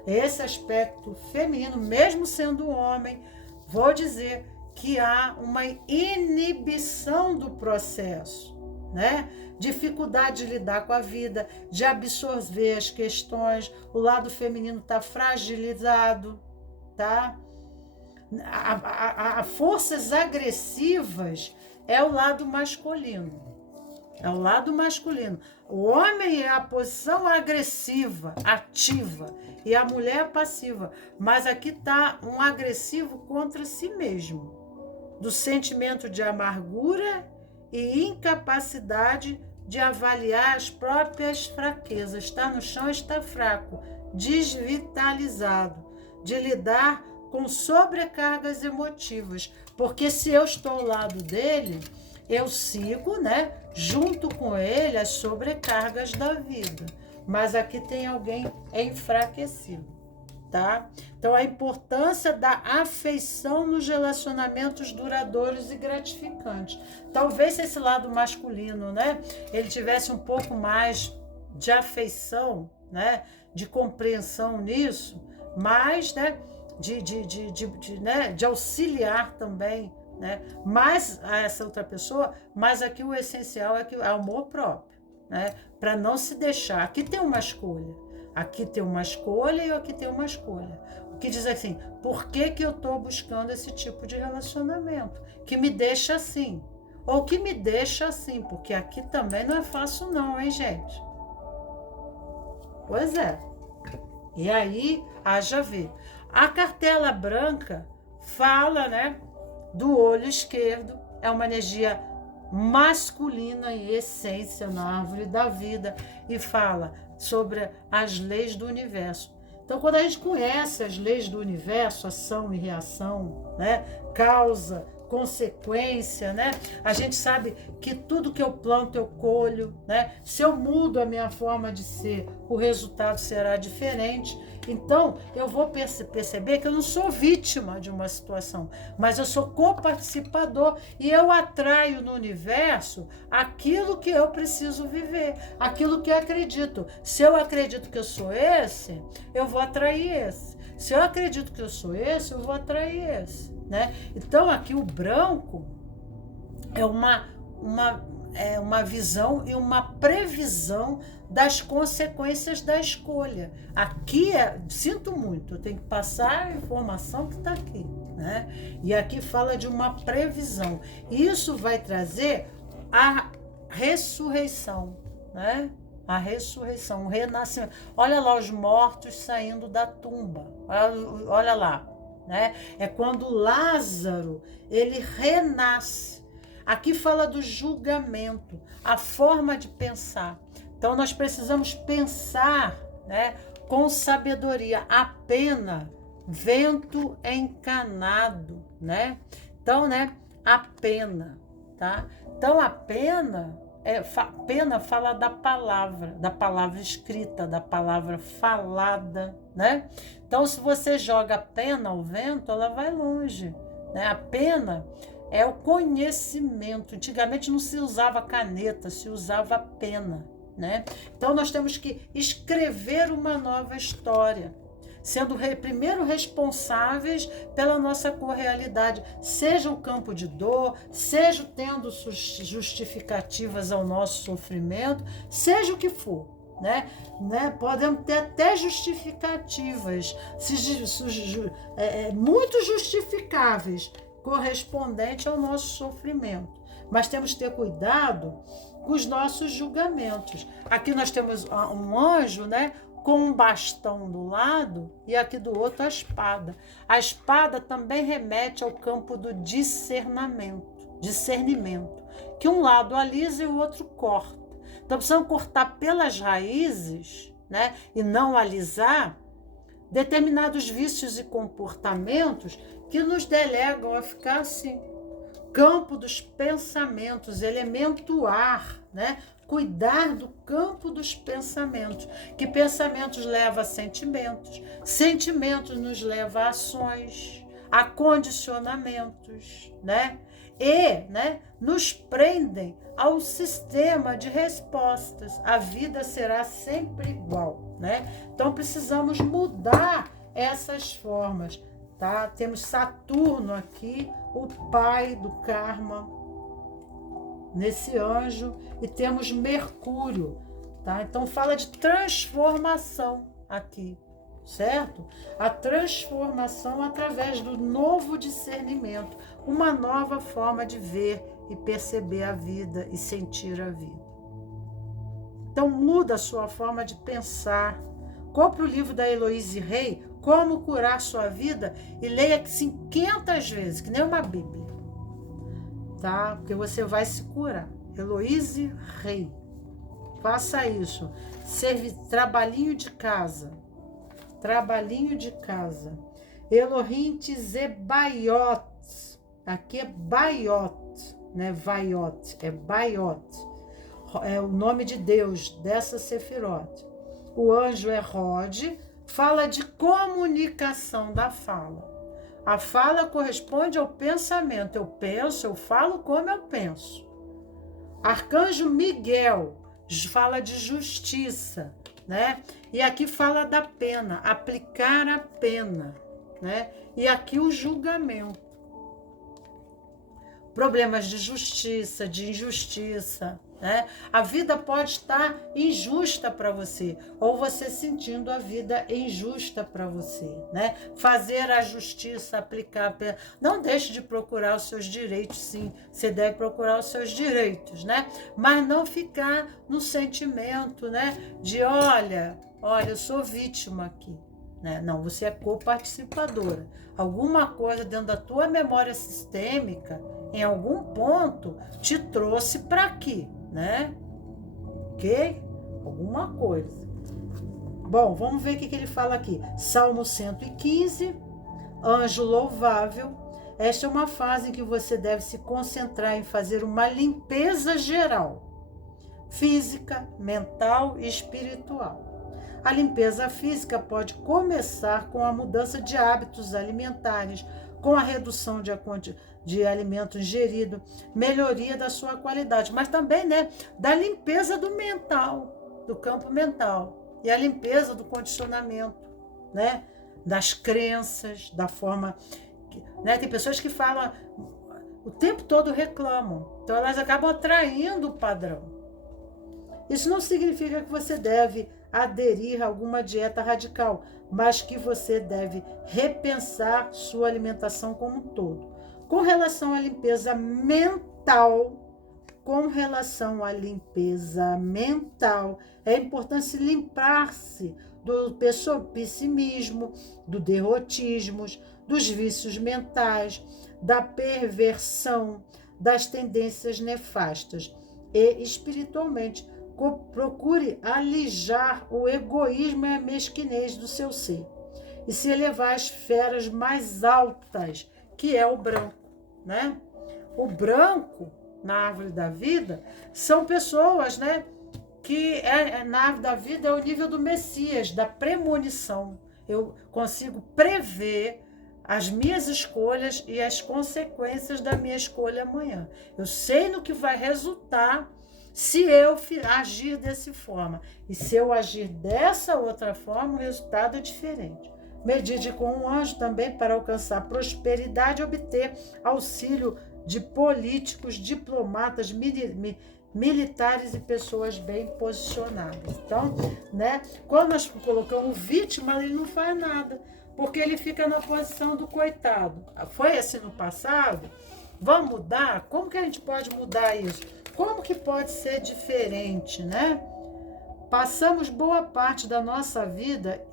Esse aspecto feminino, mesmo sendo homem, vou dizer que há uma inibição do processo, né? Dificuldade de lidar com a vida, de absorver as questões, o lado feminino está fragilizado, tá? Forças agressivas é o lado masculino. É o lado masculino. O homem é a posição agressiva, ativa, e a mulher passiva. Mas aqui está um agressivo contra si mesmo, do sentimento de amargura e incapacidade de avaliar as próprias fraquezas. Está no chão, está fraco, desvitalizado, de lidar com sobrecargas emotivas. Porque se eu estou ao lado dele, eu sigo, né, junto com ele as sobrecargas da vida. Mas aqui tem alguém enfraquecido, tá? Então, a importância da afeição nos relacionamentos duradouros e gratificantes. Talvez se esse lado masculino, né, ele tivesse um pouco mais de afeição, né, de compreensão nisso, mas, né, de auxiliar também, né, mais a essa outra pessoa, mas aqui o essencial é que é amor próprio, né, para não se deixar. Aqui tem uma escolha. Aqui tem uma escolha e aqui tem uma escolha. O que diz assim, por que eu estou buscando esse tipo de relacionamento? Que me deixa assim. Ou que me deixa assim, porque aqui também não é fácil não, hein, gente? Pois é. E aí, haja ver. A cartela branca fala, né, do olho esquerdo, é uma energia masculina em essência na árvore da vida, e fala sobre as leis do universo. Então, quando a gente conhece as leis do universo, ação e reação, né, causa, consequência, né, a gente sabe que tudo que eu planto eu colho, né, se eu mudo a minha forma de ser, o resultado será diferente. Então, eu vou perceber que eu não sou vítima de uma situação, mas eu sou coparticipador e eu atraio no universo aquilo que eu preciso viver, aquilo que eu acredito. Se eu acredito que eu sou esse, eu vou atrair esse. Se eu acredito que eu sou esse, eu vou atrair esse, né? Então, aqui o branco é uma visão e uma previsão das consequências da escolha. Aqui, sinto muito, eu tenho que passar a informação que está aqui, né? E aqui fala de uma previsão. Isso vai trazer a ressurreição, né? a ressurreição, o renascimento. Olha lá os mortos saindo da tumba. Olha lá, né? É quando Lázaro, ele renasce. Aqui fala do julgamento, a forma de pensar. Então nós precisamos pensar, né, com sabedoria. A pena, vento encanado, né? Então, né, a pena, tá? Então a pena pena fala da palavra escrita, da palavra falada, né? Então, se você joga a pena ao vento, ela vai longe, né? A pena é o conhecimento. Antigamente não se usava caneta, se usava pena, né? Então, nós temos que escrever uma nova história, sendo primeiro responsáveis pela nossa correalidade, seja o campo de dor, seja tendo justificativas ao nosso sofrimento, seja o que for, né? Podemos ter até justificativas, muito justificáveis, correspondente ao nosso sofrimento. Mas temos que ter cuidado com os nossos julgamentos. Aqui nós temos um anjo, né, com um bastão do lado e aqui do outro a espada. A espada também remete ao campo do discernimento, que um lado alisa e o outro corta. Então precisamos cortar pelas raízes, né, e não alisar determinados vícios e comportamentos que nos delegam a ficar assim. Campo dos pensamentos, elemento ar, né? Cuidar do campo dos pensamentos, que pensamentos levam a sentimentos, sentimentos nos levam a ações, a condicionamentos, né? E, né, nos prendem ao sistema de respostas. A vida será sempre igual, né? Então precisamos mudar essas formas, tá? Temos Saturno aqui, o pai do karma, nesse anjo, e temos Mercúrio, tá? Então fala de transformação aqui, certo? A transformação através do novo discernimento, uma nova forma de ver e perceber a vida e sentir a vida. Então muda a sua forma de pensar. Compre o livro da Heloíse Rey, Como Curar Sua Vida, e leia 500 vezes, que nem uma Bíblia. Tá? Porque você vai se curar. Heloíse Rey. Faça isso. Trabalhinho de casa. Trabalhinho de casa. Elohim Tzebayot. Aqui é Bayot, né? Vaiot. É Bayot. É o nome de Deus dessa Sefirot. O anjo é Rod. Fala de comunicação da fala. A fala corresponde ao pensamento. Eu penso, eu falo como eu penso. Arcanjo Miguel fala de justiça, né? E aqui fala da pena, aplicar a pena, né? E aqui o julgamento. Problemas de justiça, de injustiça, né? A vida pode estar injusta para você, ou você sentindo a vida injusta para você, né? Fazer a justiça, aplicar a pena. Não deixe de procurar os seus direitos, sim. Você deve procurar os seus direitos, né? Mas não ficar no sentimento, né? De olha, eu sou vítima aqui. Né? Não, você é coparticipadora. Alguma coisa dentro da tua memória sistêmica, em algum ponto, te trouxe para aqui, né? Ok? Alguma coisa. Bom, vamos ver o que ele fala aqui. Salmo 115, anjo louvável. Esta é uma fase em que você deve se concentrar em fazer uma limpeza geral, física, mental e espiritual. A limpeza física pode começar com a mudança de hábitos alimentares, com a redução de alimento ingerido, melhoria da sua qualidade, mas também, né, da limpeza do mental, do campo mental, e a limpeza do condicionamento, né, das crenças, da forma, né, tem pessoas que falam, o tempo todo reclamam, então elas acabam atraindo o padrão. Isso não significa que você deve aderir a alguma dieta radical, mas que você deve repensar sua alimentação como um todo. Com relação à limpeza mental, com relação à limpeza mental, é importante se limpar-se do pessimismo, do derrotismo, dos vícios mentais, da perversão, das tendências nefastas. E, espiritualmente, procure alijar o egoísmo e a mesquinez do seu ser e se elevar às esferas mais altas, que é o branco, né? O branco, na árvore da vida, são pessoas, né? Que na árvore da vida é o nível do Messias, da premonição. Eu consigo prever as minhas escolhas e as consequências da minha escolha amanhã. Eu sei no que vai resultar se eu agir dessa forma. E se eu agir dessa outra forma, o resultado é diferente. Medite com um anjo também para alcançar prosperidade e obter auxílio de políticos, diplomatas, militares e pessoas bem posicionadas. Então, né, quando nós colocamos vítima, ele não faz nada, porque ele fica na posição do coitado. Foi assim no passado? Vamos mudar? Como que a gente pode mudar isso? Como que pode ser diferente, né? Passamos boa parte da nossa vida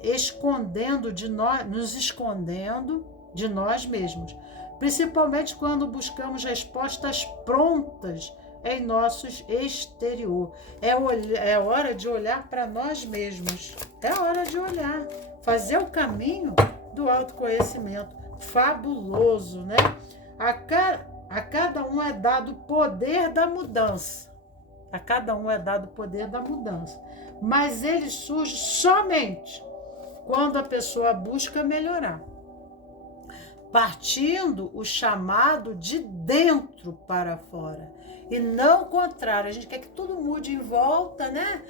nos escondendo de nós mesmos, principalmente quando buscamos respostas prontas em nosso exterior. É hora de olhar para nós mesmos. É hora de olhar, fazer o caminho do autoconhecimento. Fabuloso, né? A cada um é dado o poder da mudança. A cada um é dado o poder da mudança. Mas ele surge somente quando a pessoa busca melhorar. Partindo o chamado de dentro para fora. E não o contrário. A gente quer que tudo mude em volta, né?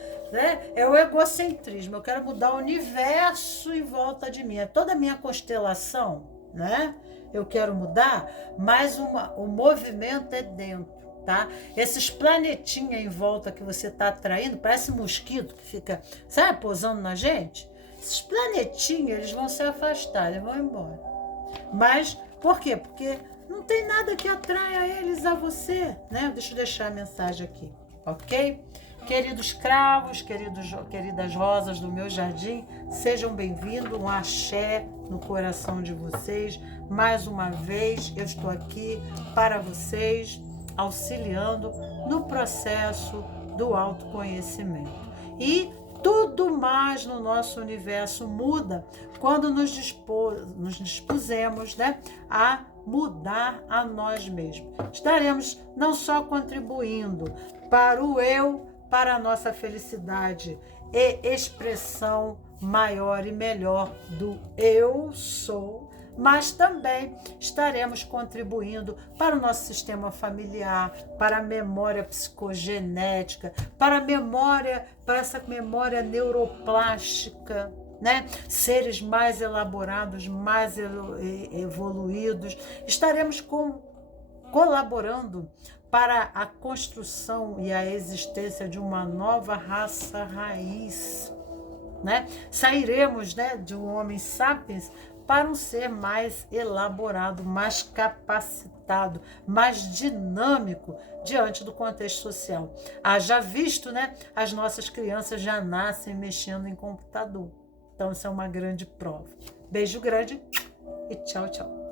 É o egocentrismo. Eu quero mudar o universo em volta de mim. É toda a minha constelação, né? Eu quero mudar, mas o movimento é dentro. Tá? Esses planetinhas em volta que você está atraindo, parece mosquito que fica, sabe, pousando na gente. Esses planetinhas, eles vão se afastar, eles vão embora. Mas, por quê? Porque não tem nada que atraia eles a você, né? Deixa eu deixar a mensagem aqui, ok? Queridos cravos, queridas rosas do meu jardim, sejam bem-vindos, um axé no coração de vocês. Mais uma vez, eu estou aqui para vocês, auxiliando no processo do autoconhecimento. E tudo mais no nosso universo muda quando nos dispusemos, né, a mudar a nós mesmos. Estaremos não só contribuindo para o eu, para a nossa felicidade e expressão maior e melhor do eu sou, mas também estaremos contribuindo para o nosso sistema familiar, para a memória psicogenética, para essa memória neuroplástica, né? Seres mais elaborados, mais evoluídos. Estaremos colaborando para a construção e a existência de uma nova raça raiz, né? Sairemos, né, de um homem sapiens para um ser mais elaborado, mais capacitado, mais dinâmico diante do contexto social. Já visto, né, as nossas crianças já nascem mexendo em computador. Então, isso é uma grande prova. Beijo grande e tchau, tchau.